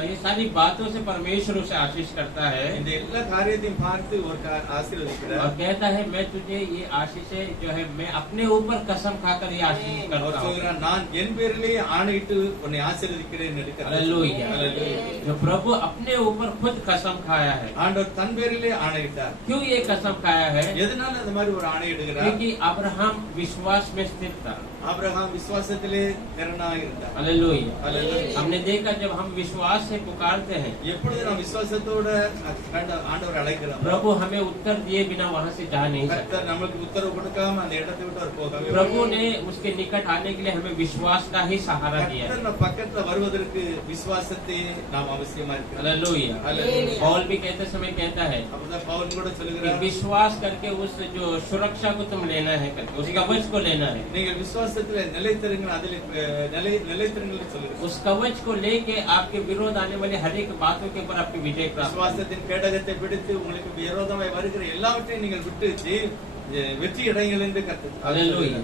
ये सारी बातों से परमेश्वर उसे आशीष करता है இந்த எல்லா காரியத்தையும் பார்த்து ஒரு ஆசீர்வதிக்கிறார். और कहता है मैं तुझे ये आशीष जो है मैं अपने ऊपर कसम खाकर ये आशीष அவர் करता हूँ। சொல்கிறார், நான் என் பேரிலேயே ஆணையிட்டு உன்னை ஆசீர்வதிக்கிறேன் என்று கர்த்தர் हालेलुया। சொல்கிறார். ஹalleluya. जो प्रभु अपने ऊपर खुद कसम खाया है, ஆண்டவர் தன் பேரிலே ஆணையிட்டார். क्यों ये कसम खाया है? எதனால அந்த மாதிரி ஒரு ஆணையிடுகிறார்? क्योंकि अब्राहम विश्वास में स्थित था। ஆபிரகாம் விசுவாசத்திலே திறனாக இருந்தார். हालेलुया। हालेलुया। हमने देखा जब हम विश्वास से पुकारते हैं, எப்பொழுது நாம் விசுவாசத்தோட ஆண்டவர் அழைக்கிறோம், प्रभु हमें उत्तर दिए बिना वहाँ से जा नहीं सकता। கர்த்தர் நமக்கு உத்தரவு கொடுக்காம அந்த இடத்தை விட்டு அவர் போகவே प्रभु ने उसके निकट आने के लिए हमें विश्वास का ही सहारा दिया है। கர்த்தர் நம்ம பக்கத்துல வருவதற்கு விசுவாசத்தை நாம் அவசியமா இருக்கிறோம். हालेलुया। हालेलुया। पौल भी कहते समय कहता है அப்பதான் பவுல் கூட कि சொல்லுகிறார், विश्वास करके उस जो सुरक्षा को तुम लेना है करके उस कवच को लेना है। நீங்கள் விசுவாசத்துல நிலைத்திருங்கள், அதில் நிலைத்திருங்கள் சொல்லுகிறார். उस कवच को लेके आपके विरोध आने वाली हर एक बातों के ऊपर आपकी विजय प्राप्त हो। விசுவாசத்தின் கேடகத்தை பிடித்து உங்களுக்கு விரோதமாய் வருகிற எல்லாவற்றையும் நீங்கள் விட்டு வெற்றி அடைங்கள் என்று கர்த்தர் हालेलुया।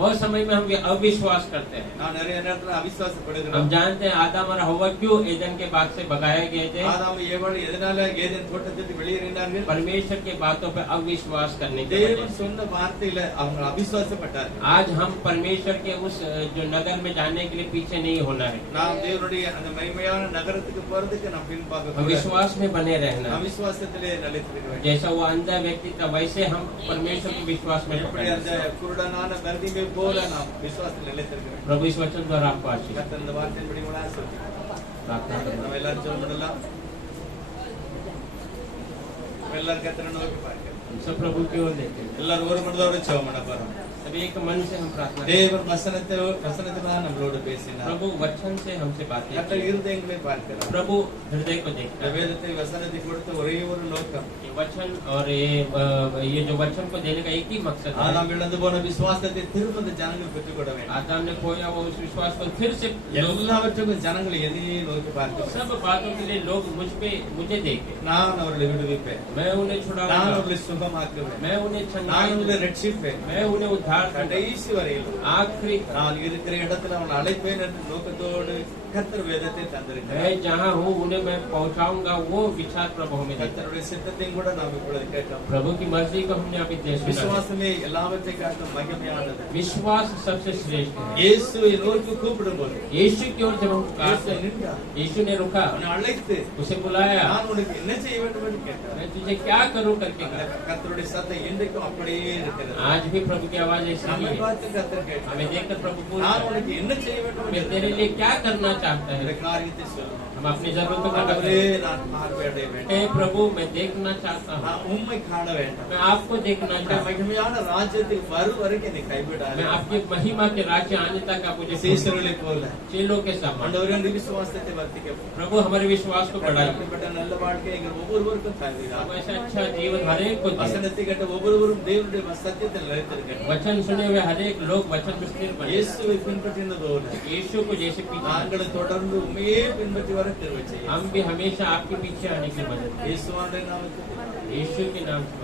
बहुत समय में हम अविश्वास करते हैं। நான் நிறைய நேரத்துல हम அவிசுவாசப்படுகிறோம். जानते हैं आदम और हव्वा क्यों एदन के बाग से भगाए गए थे? ஆதாம் ஏவாள் எதனால ஏதேன் தோட்டத்திற்கு வெளியேறினார்கள்? परमेश्वर के बातों पर अविश्वास करने के தேவன் वजह से। சொன்ன வார்த்தையில அவங்க அவிசுவாசப்பட்டார்கள். आज हम परमेश्वर के उस जो नगर में जाने के लिए पीछे नहीं होना है, நாம் தேவனுடைய அந்த மகிமையான நகரத்துக்கு போறதுக்கு நாம் பின்பாக हम विश्वास में बने रहना है। அவிசுவாசத்திலே நிலைத்திருக்க வேண்டும். जैसा वो अंधा व्यक्ति था वैसे हम परमेश्वर के विश्वास में எப்படி पकड़े। அந்த குருடனான மருதிமை போல நாம் விசுவாசத்தில் நிலைத்திருக்க வேண்டும். प्रभु इस वचन द्वारा आपको आशीष दे। கர்த்தர் இந்த வார்த்தையின்படி உங்களை ஆசீர்வதிப்பார். प्रार्थना करें। நம்ம எல்லாரும் ஜெபம் பண்ணலாம். நம்ம எல்லாரும் கர்த்தரை நோக்கி பார்க்கிறோம். हम सब प्रभु की ओर देखते हैं। எல்லாரும் ஒரு மனதோட ஜெபம் பண்ண போறோம். सभी एक मन से हम प्रार्थना करें। தேவன் வசனத்தினால் நம்மளோடு பேசினார். प्रभु वचन से हमसे बातें கர்த்தர் की। இருதயங்களை பார்க்கிறார். प्रभु हृदय को இந்த देखता है। வேதத்தை வசனத்தை கொடுத்த ஒரே ஒரு நோக்கம், ये वचन और ये जो वचन को देने का एक ही मकसद है। ஆதாம் இழந்து போன விசுவாசத்தை திரும்ப இந்த ஜனங்கள் பெற்றுக்கொள்ள வேண்டும். आदम ने खोया वो उस विश्वास को फिर से எல்லாவற்றுக்கும் ஜனங்கள் எதையே நோக்கி பார்க்கிறார். सब बातों के लिए लोग मुझे देखे। நான் அவர்களை விடுவிப்பேன், मैं उन्हें நான் छुड़ाऊंगा, அவர்களை சுகமாக்குவேன், मैं उन्हें நான் छंगाई அவர்களை दूंगा, ரட்சிப்பேன், मैं उन्हें उद्धार दूंगा। கடைசி வரையில் आखिरी நான் இருக்கிற இடத்துல அவன் அழைப்பேன் என்ற நோக்கத்தோடு கர்த்தர் வேதத்தை தந்திருக்கிறார். मैं जहाँ हूँ उन्हें मैं पहुँचाऊंगा, वो विचार प्रभु हमें देता है। கர்த்தருடைய சித்தத்தையும் கூட நாம் இப்பொழுது கேட்கலாம். प्रभु की मर्जी को हमने अभी देश में விசுவாசமே எல்லாவற்றையும் காட்டும் மகிமையானது. विश्वास सबसे श्रेष्ठ है। இயேசுவை நோக்கி கூப்பிடும்போது यीशु की ओर जब हम இயேசு पुकारते हैं, நின்றார். यीशु ने रुका, அவனை அழைத்து उसे बुलाया, நான் உனக்கு என்ன செய்ய வேண்டும் என்று கேட்டார். मैं तुझे क्या करूं करके அந்த कहा। கர்த்தருடைய சத்தம் இன்றைக்கும் அப்படியே இருக்கிறது. आज भी प्रभु की आवाज ऐसी நம்மை ही है। பார்த்து கர்த்தர் கேட்டார், हमें देखकर प्रभु நான் पूछता है, உனக்கு என்ன செய்ய வேண்டும் मैं என்று तेरे लिए क्या करना चाहता இந்த है। காரியத்தை சொல்லணும். हम अपनी जरूरतों का ஆண்டவரே, बताएं। நான் பார்வையடைய வேண்டும், हे प्रभु मैं देखना चाहता हूँ, நான் உம்மை காண வேண்டும். मैं आपको देखना உம்முடைய चाहता हूँ, மகிமையான ராஜ்யத்துக்கு வரும் வரைக்கும் என்னை கைவிடாதே. मैं आपकी महिमा के राज्य आने तक आप मुझे சீசர்களை போல चेलों के समान। ஆண்டவரே, அந்த விசுவாசத்தை வர்த்திக்க प्रभु हमारे विश्वास को बढ़ाइए। அப்படிப்பட்ட நல்ல வாழ்க்கை எங்கள் ஒவ்வொருவருக்கும் हम தருவீராக. ऐसा अच्छा जीवन हर एक को दें। வசனத்தை கேட்ட ஒவ்வொருவரும் தேவனுடைய சத்தியத்தில் நிலைத்திருக்கட்டும். वचन सुने हुए हर एक लोग वचन में स्थिर बने। இயேசுவை பின்பற்றினதோடு यीशु को जैसे पीछे நாங்கள் தொடர்ந்து உண்மையே பின்பற்றி வர கிருபை செய்யும். हम भी हमेशा आपके पीछे आने की मदद करें। இயேசுவானுடைய நாமத்தில் यीशु के नाम से